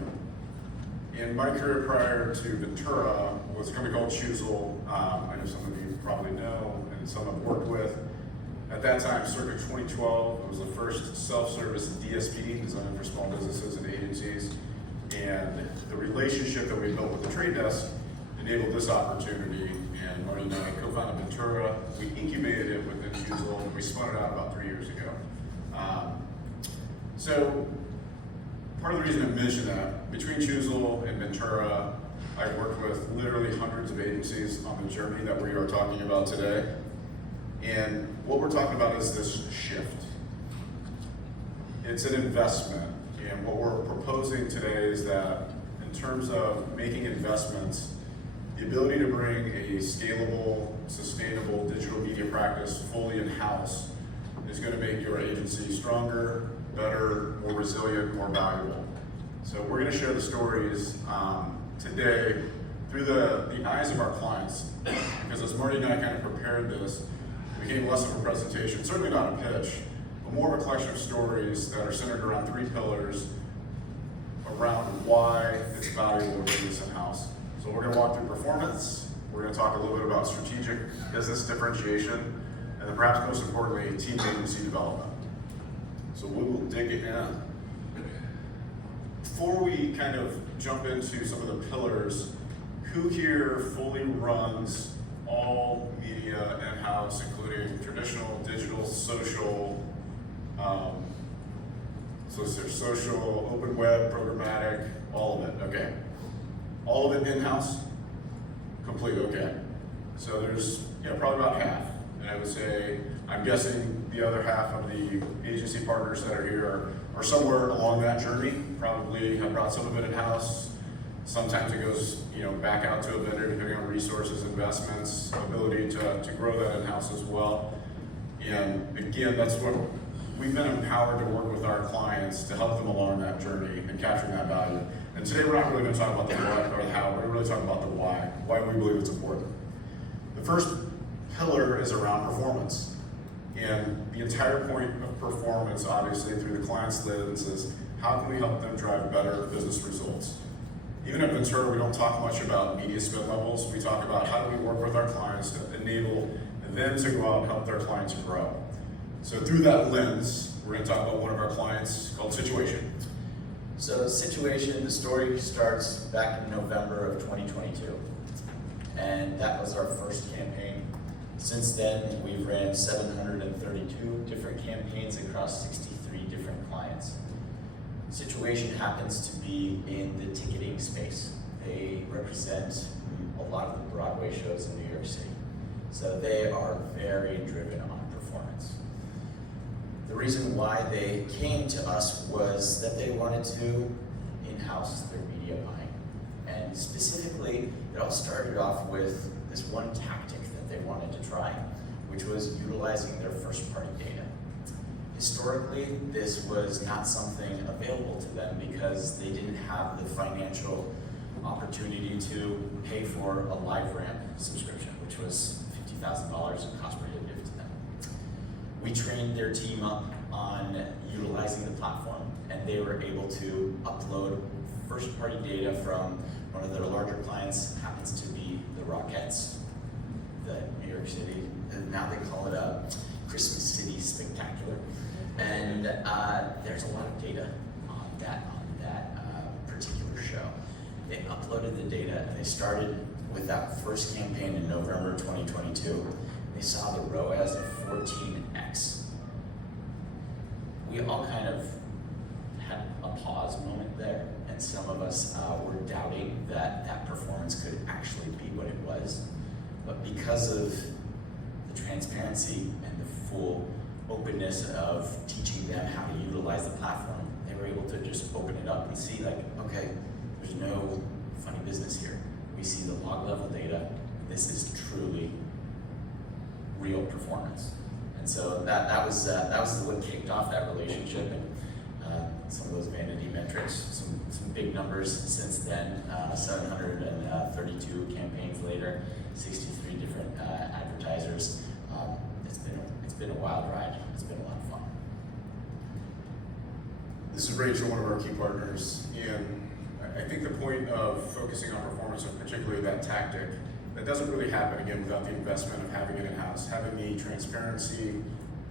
In my career prior to Ventura was a company called Choosel. I know some of you probably know, and some I've worked with. At that time, circa 2012, it was the first self-service DSP designed for small businesses and agencies. And the relationship that we built with the Trade Desk enabled this opportunity. And Marty and I co-founded Ventura. We incubated it within Choosel, and we spun it out about 3 years ago. So part of the reason I mentioned that, between Choosel and Ventura, I've worked with literally hundreds of agencies on the journey that we are talking about today. And what we're talking about is this shift. It's an investment. And what we're proposing today is that in terms of making investments, the ability to bring a scalable, sustainable digital media practice fully in-house is going to make your agency stronger, better, more resilient, more valuable. So we're going to share the stories today through the eyes of our clients. Because as Marty and I kind of prepared this, it became less of a presentation, certainly not a pitch, but more of a collection of stories that are centered around 3 pillars around why it's valuable to bring this in-house. So we're going to walk through performance, we're going to talk a little bit about strategic business differentiation, and then perhaps most importantly, team agency development. So we will dig in. Before we kind of jump into some of the pillars, who here fully runs all media in-house, including traditional, digital, social, so there's social, open web, programmatic, all of it, okay. All of it in-house? Complete, okay. So there's probably about half. And I would say, I'm guessing the other half of the agency partners that are here are somewhere along that journey, probably have brought some of it in-house. Sometimes it goes back out to a vendor depending on resources, investments, ability to grow that in-house as well. And again, that's what we've been empowered to work with our clients to help them along that journey and capturing that value. And today we're not really going to talk about the what or the how, we're really talking about the why we believe it's important. The first pillar is around performance. And the entire point of performance, obviously, through the client's lens is how can we help them drive better business results? Even at Ventura, we don't talk much about media spend levels. We talk about how do we work with our clients to enable them to go out and help their clients grow. So through that lens, we're going to talk about one of our clients called Situation. So Situation, the story starts back in November of 2022. And that was our first campaign. Since then, we've ran 732 different campaigns across 63 different clients. Situation happens to be in the ticketing space. They represent a lot of the Broadway shows in New York City. So they are very driven on performance. The reason why they came to us was that they wanted to in-house their media buying. And specifically, it all started off with this one tactic that they wanted to try, which was utilizing their first-party data. Historically, this was not something available to them because they didn't have the financial opportunity to pay for a LiveRamp subscription, which was $50,000 and cost prohibitive to them. We trained their team up on utilizing the platform, and they were able to upload first-party data from one of their larger clients, happens to be the Rockettes, the New York City, and now they call it a Christmas City Spectacular. And there's a lot of data on that particular show. They uploaded the data, and they started with that first campaign in November 2022. They saw the ROAS of 14x. We all kind of had a pause moment there, and some of us were doubting that that performance could actually be what it was. But because of the transparency and the full openness of teaching them how to utilize the platform, they were able to just open it up and see, like, okay, there's no funny business here. We see the log level data. This is truly real performance. And so that was what kicked off that relationship, and some of those vanity metrics, some big numbers since then. 732 campaigns later, 63 different advertisers. It's been a wild ride. It's been a lot of fun. This is Rachel, one of our key partners, and I think the point of focusing on performance, and particularly that tactic, that doesn't really happen, again, without the investment of having it in-house, having the transparency,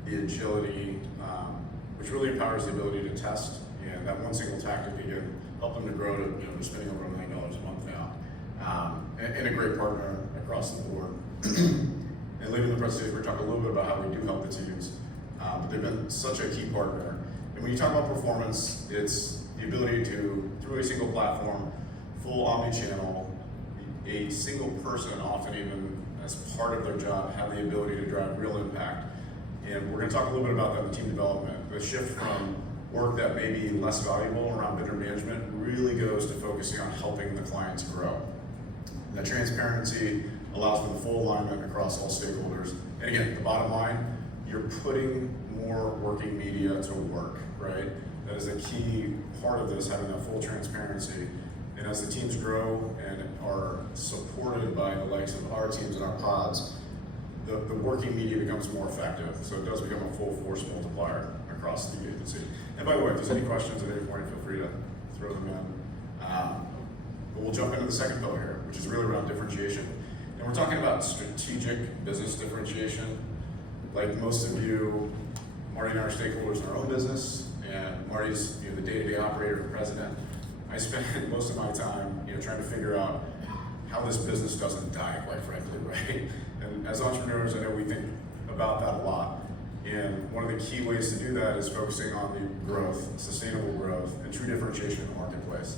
the agility, which really empowers the ability to test, and that one single tactic, again, help them to grow to, they're spending over $1 million a month now, and a great partner across the board. And later in the presentation, we're talking a little bit about how we do help the teams, but they've been such a key partner. And when you talk about performance, it's the ability to, through a single platform, full omni-channel, a single person, often even as part of their job, have the ability to drive real impact. And we're going to talk a little bit about that in the team development. The shift from work that may be less valuable around vendor management really goes to focusing on helping the clients grow. And that transparency allows for the full alignment across all stakeholders. And again, the bottom line, you're putting more working media to work, right? That is a key part of this, having that full transparency. And as the teams grow and are supported by the likes of our teams and our pods, the working media becomes more effective. So it does become a full force multiplier across the agency. And by the way, if there's any questions at any point, feel free to throw them in. But we'll jump into the second pillar here, which is really around differentiation. And we're talking about strategic business differentiation. Like most of you, Marty and I are stakeholders in our own business, and Marty's the day-to-day operator and president. I spend most of my time trying to figure out how this business doesn't die, quite frankly, right? And as entrepreneurs, I know we think about that a lot. And one of the key ways to do that is focusing on the growth, sustainable growth, and true differentiation in the marketplace.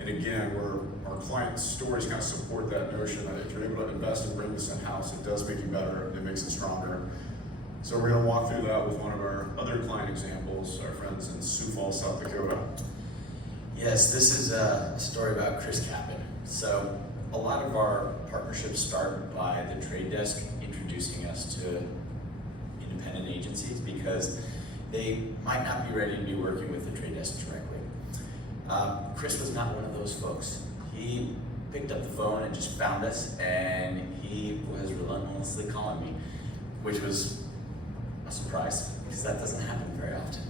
And again, where our client stories kind of support that notion that if you're able to invest and bring this in-house, it does make you better, it makes it stronger. So we're going to walk through that with one of our other client examples, our friends in Sioux Falls, South Dakota. Yes, this is a story about Chris Kappen. So a lot of our partnerships start by the trade desk introducing us to independent agencies because they might not be ready to be working with the trade desk directly. Chris was not one of those folks. He picked up the phone and just found us, and he was relentlessly calling me, which was a surprise because that doesn't happen very often.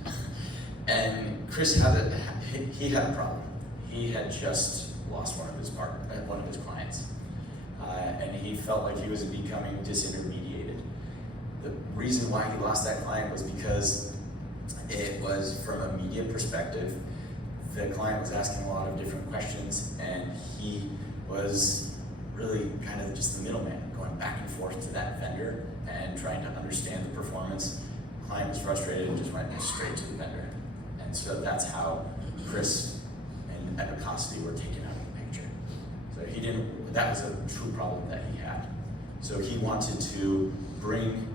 And Chris had a problem. He had just lost one of his clients, and he felt like he was becoming disintermediated. The reason why he lost that client was because it was from a media perspective. The client was asking a lot of different questions, and he was really kind of just the middleman, going back and forth to that vendor and trying to understand the performance. Client was frustrated and just went straight to the vendor. And so that's how Chris and Epicosity were taken out of the picture. So he didn't, that was a true problem that he had. So he wanted to bring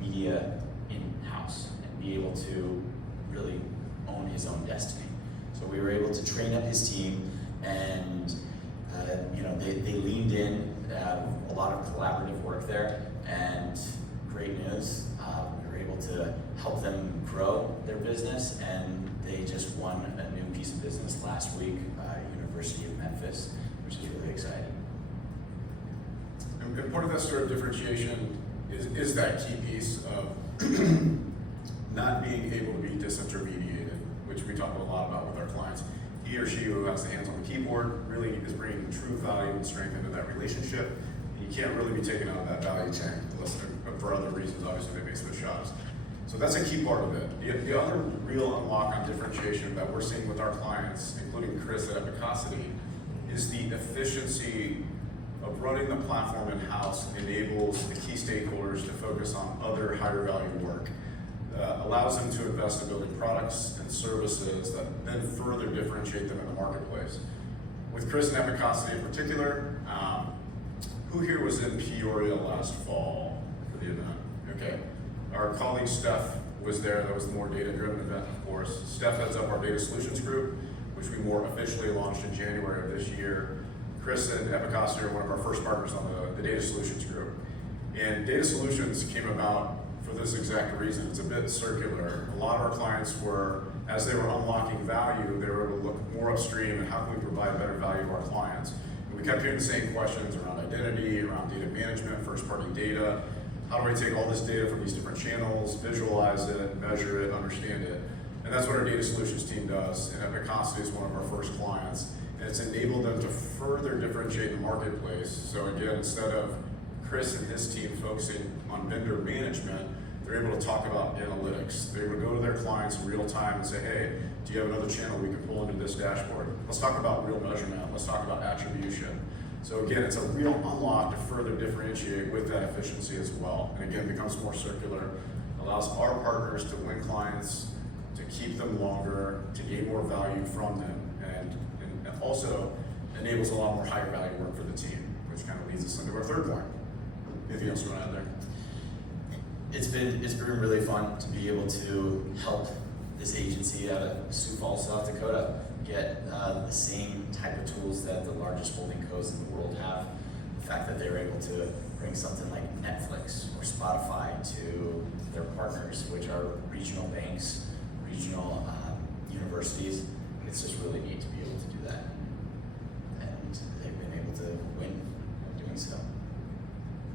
media in-house and be able to really own his own destiny. So we were able to train up his team, and they leaned in, a lot of collaborative work there, and great news, we were able to help them grow their business, and they just won a new piece of business last week, University of Memphis, which is really exciting. And part of that sort of differentiation is that key piece of not being able to be disintermediated, which we talk a lot about with our clients. He or she who has the hands on the keyboard really is bringing true value and strength into that relationship. And you can't really be taken out of that value chain unless for other reasons, obviously they may switch jobs. So that's a key part of it. The other real unlock on differentiation that we're seeing with our clients, including Chris at Epicosity, is the efficiency of running the platform in-house enables the key stakeholders to focus on other higher value work. Allows them to invest in building products and services that then further differentiate them in the marketplace. With Chris and Epicosity in particular, who here was in Peoria last fall for the event? Okay, our colleague Steph was there. That was the more data-driven event, of course. Steph heads up our data solutions group, which we more officially launched in January of this year. Chris and Epicosity are one of our first partners on the data solutions group. And data solutions came about for this exact reason. It's a bit circular. A lot of our clients were, as they were unlocking value, they were able to look more upstream and how can we provide better value to our clients. And we kept hearing the same questions around identity, around data management, first-party data. How do I take all this data from these different channels, visualize it, measure it, understand it? And that's what our data solutions team does, and Epicosity is one of our first clients. And it's enabled them to further differentiate the marketplace. So again, instead of Chris and his team focusing on vendor management, they're able to talk about analytics. They're able to go to their clients in real time and say, hey, do you have another channel we can pull into this dashboard? Let's talk about real measurement. Let's talk about attribution. So again, it's a real unlock to further differentiate with that efficiency as well. And again, becomes more circular, allows our partners to win clients, to keep them longer, to gain more value from them, and also enables a lot more higher value work for the team, which kind of leads us into our third point. Anything else you want to add there? It's been really fun to be able to help this agency out of Sioux Falls, South Dakota, get the same type of tools that the largest holding co's in the world have. The fact that they were able to bring something like Netflix or Spotify to their partners, which are regional banks, regional universities. It's just really neat to be able to do that. And they've been able to win by doing so.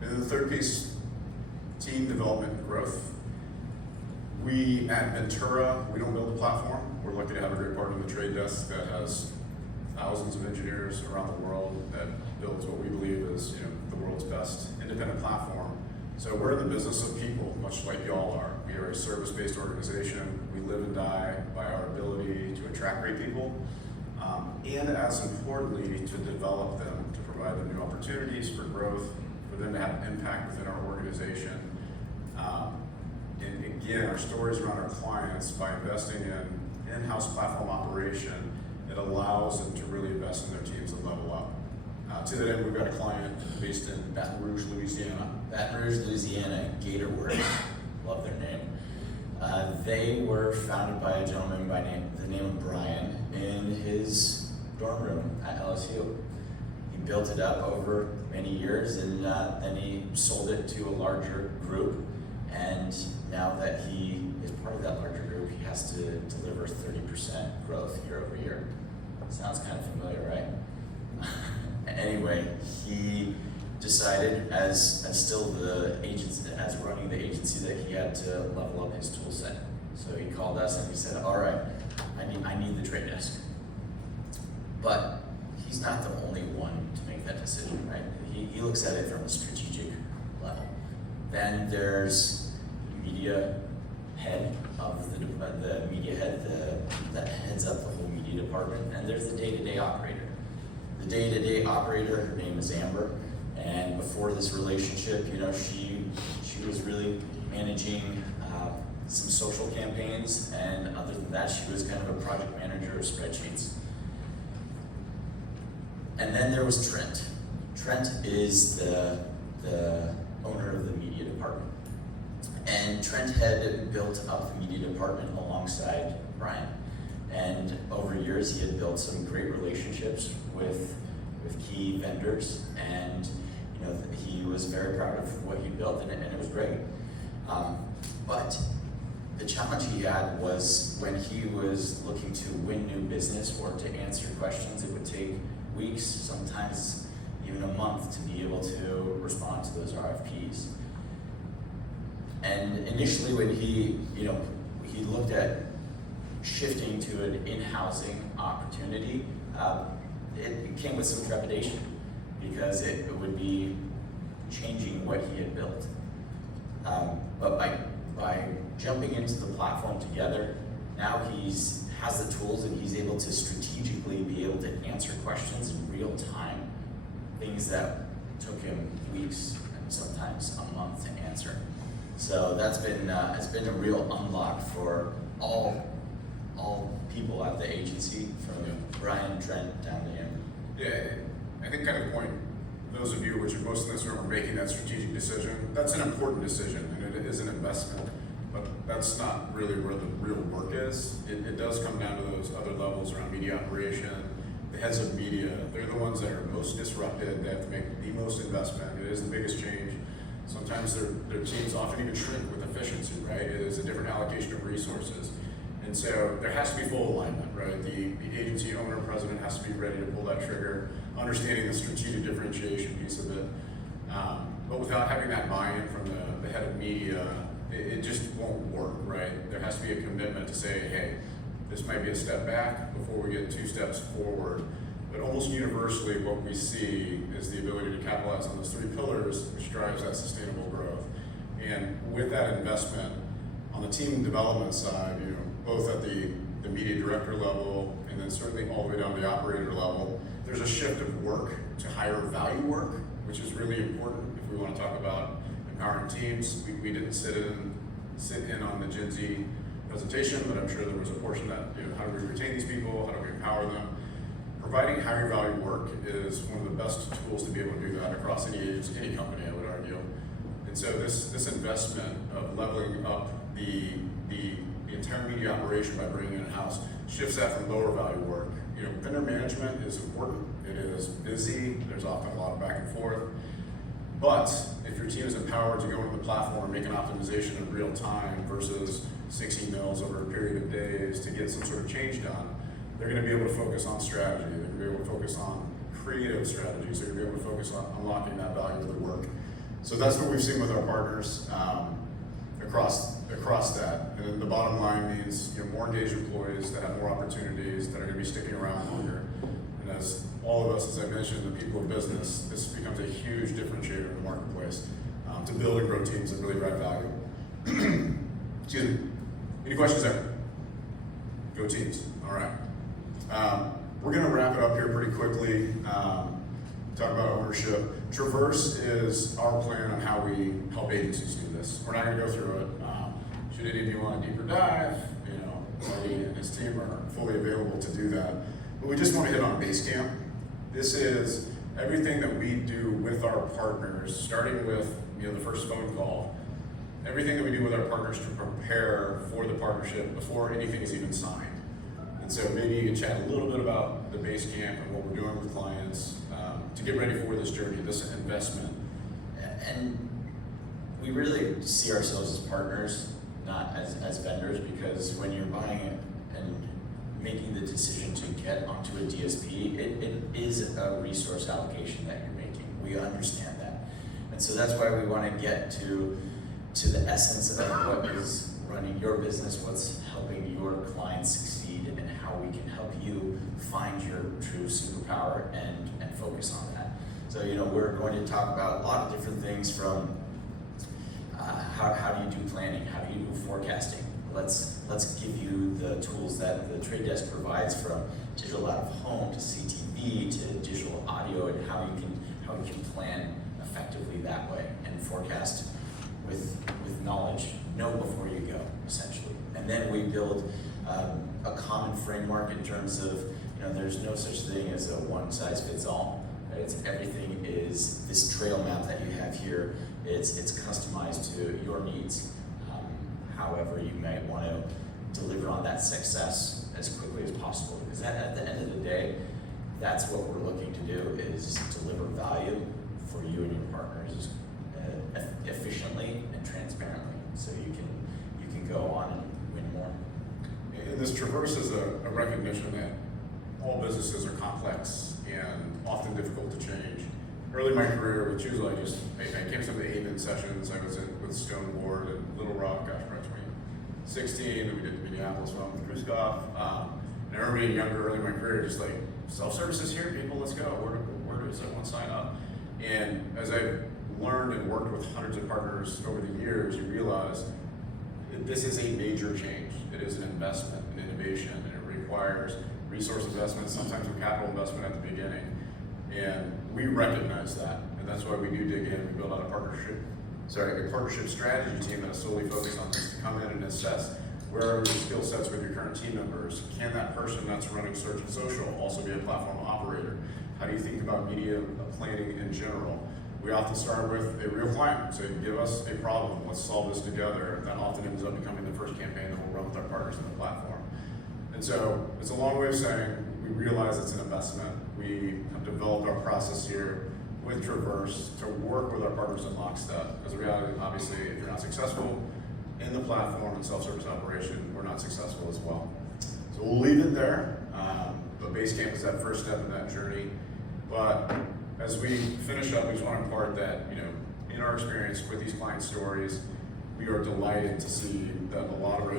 And then the third piece, team development and growth. We at Ventura, we don't build a platform. We're lucky to have a great partner in the trade desk that has thousands of engineers around the world that builds what we believe is the world's best independent platform. So we're in the business of people, much like y'all are. We are a service-based organization. We live and die by our ability to attract great people, and as importantly, to develop them, to provide them new opportunities for growth, for them to have impact within our organization. And again, our stories around our clients, by investing in in-house platform operation, it allows them to really invest in their teams and level up. To that end, we've got a client based in Baton Rouge, Louisiana. Baton Rouge, Louisiana, Gatorworks, love their name. They were founded by a gentleman by the name of Brian in his dorm room at LSU. He built it up over many years, and then he sold it to a larger group. And now that he is part of that larger group, he has to deliver 30% growth year over year. Sounds kind of familiar, right? Anyway, he decided, as still the agency, as running the agency, that he had to level up his tool set. So he called us and he said, all right, I need the trade desk. But he's not the only one to make that decision, right? He looks at it from a strategic level. Then there's the media head of the media head that heads up the whole media department, and there's the day-to-day operator. the day-to-day operator, her name is Amber, and before this relationship, she was really managing some social campaigns, and other than that, she was kind of a project manager of spreadsheets. And then there was Trent. Trent is the owner of the media department. And Trent had built up the media department alongside Brian. And over years, he had built some great relationships with key vendors, and he was very proud of what he built, and it was great. But the challenge he had was when he was looking to win new business or to answer questions, it would take weeks, sometimes even a month, to be able to respond to those RFPs. And initially, when he looked at shifting to an in-housing opportunity, it came with some trepidation because it would be changing what he had built. But by jumping into the platform together, now has the tools and he's able to strategically be able to answer questions in real time, things that took him weeks and sometimes a month to answer. So that's been it's been a real unlock for all people at the agency, from Brian, Trent, down to him. Yeah, I think kind of point those of you, which are most in this room, are making that strategic decision. That's an important decision, and it is an investment, but that's not really where the real work is. It does come down to those other levels around media operation, the heads of media. They're the ones that are most disrupted. They have to make the most investment. It is the biggest change. Sometimes their teams often even shrink with efficiency, right? It is a different allocation of resources. And so there has to be full alignment, right? The agency owner, president has to be ready to pull that trigger, understanding the strategic differentiation piece of it. But without having that buy-in from the head of media, it just won't work, right? There has to be a commitment to say, hey, this might be a step back before we get 2 steps forward. But almost universally, what we see is the ability to capitalize on those 3 pillars, which drives that sustainable growth. And with that investment, on the team development side, both at the media director level and then certainly all the way down to the operator level, there's a shift of work to higher value work, which is really important if we want to talk about empowering teams. We didn't sit in on the Gen Z presentation, but I'm sure there was a portion that, how do we retain these people, how do we empower them? Providing higher value work is one of the best tools to be able to do that across any agency, any company, I would argue. And so this investment of leveling up the entire media operation by bringing it in-house shifts that from lower value work. Vendor management is important. It is busy. There's often a lot of back and forth. But if your team is empowered to go into the platform and make an optimization in real time versus 6 emails over a period of days to get some sort of change done, they're going to be able to focus on strategy. They're going to be able to focus on creative strategies. They're going to be able to focus on unlocking that value of the work. So that's what we've seen with our partners across that. And then the bottom line means more engaged employees that have more opportunities, that are going to be sticking around longer. And as all of us, as I mentioned, the people of business, this becomes a huge differentiator in the marketplace to build and grow teams that really drive value. Excuse me. Any questions there? Go teams. All right. We're going to wrap it up here pretty quickly. Talk about ownership. Traverse is our plan on how we help agencies do this. We're not going to go through it. Should any of you want a deeper dive, Marty and his team are fully available to do that. But we just want to hit on Basecamp. This is everything that we do with our partners, starting with the first phone call. Everything that we do with our partners to prepare for the partnership before anything is even signed. And so maybe you can chat a little bit about the Basecamp and what we're doing with clients to get ready for this journey, this investment. And we really see ourselves as partners, not as vendors, because when you're buying it and making the decision to get onto a DSP, it is a resource allocation that you're making. We understand that. And so that's why we want to get to the essence of what is running your business, what's helping your clients succeed, and how we can help you find your true superpower and focus on that. So, we're going to talk about a lot of different things, from how do you do planning, how do you do forecasting, let's give you the tools that the trade desk provides, from digital out of home to CTV to digital audio, and how you can plan effectively that way and forecast with knowledge, know before you go, essentially. And then we build a common framework in terms of, there's no such thing as a one size fits all. Right? Everything is this trail map that you have here. It's customized to your needs. However, you might want to deliver on that success as quickly as possible. Because at the end of the day, that's what we're looking to do, is deliver value for you and your partners efficiently and transparently, so you can go on and win more. And this traverse is a recognition that all businesses are complex and often difficult to change. Early in my career with Choose, I came to some of the AMIN sessions. I was with Stone Ward and Little Rock, gosh, around 2016, and we did the Minneapolis one with Kruzkov. And I remember being younger, early in my career, just like, self-service is here, people, let's go. Where does everyone sign up? And as I've learned and worked with hundreds of partners over the years, you realize that this is a major change. It is an investment in innovation, and it requires resource investment, sometimes a capital investment at the beginning. And we recognize that, and that's why we do dig in. We build out a partnership strategy team that is solely focused on this, to come in and assess where are your skill sets with your current team members. Can that person that's running search and social also be a platform operator? How do you think about media planning in general? We often start with a real client. So give us a problem, let's solve this together. That often ends up becoming the first campaign that we'll run with our partners in the platform. And so it's a long way of saying we realize it's an investment. We have developed our process here with Traverse to work with our partners in lockstep. Because the reality, obviously, if you're not successful in the platform and self-service operation, we're not successful as well. So we'll leave it there. But Basecamp is that first step in that journey. But as we finish up, we just want to impart that, in our experience with these client stories, we are delighted to see that a lot of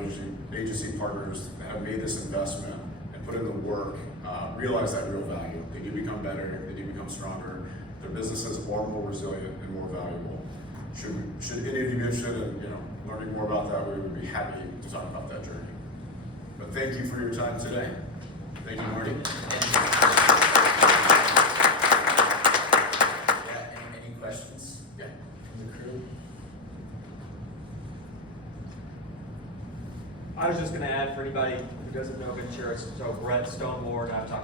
agency partners have made this investment and put in the work, realize that real value. They do become better, they do become stronger, their businesses are more resilient and more valuable. Should any of you be interested in learning more about that, we would be happy to talk about that journey. But thank you for your time today. Thank you, Marty. Any questions? Yeah, from the crew. I was just going to add, for anybody who doesn't know Ventura, so Brett Stoneward, I've talked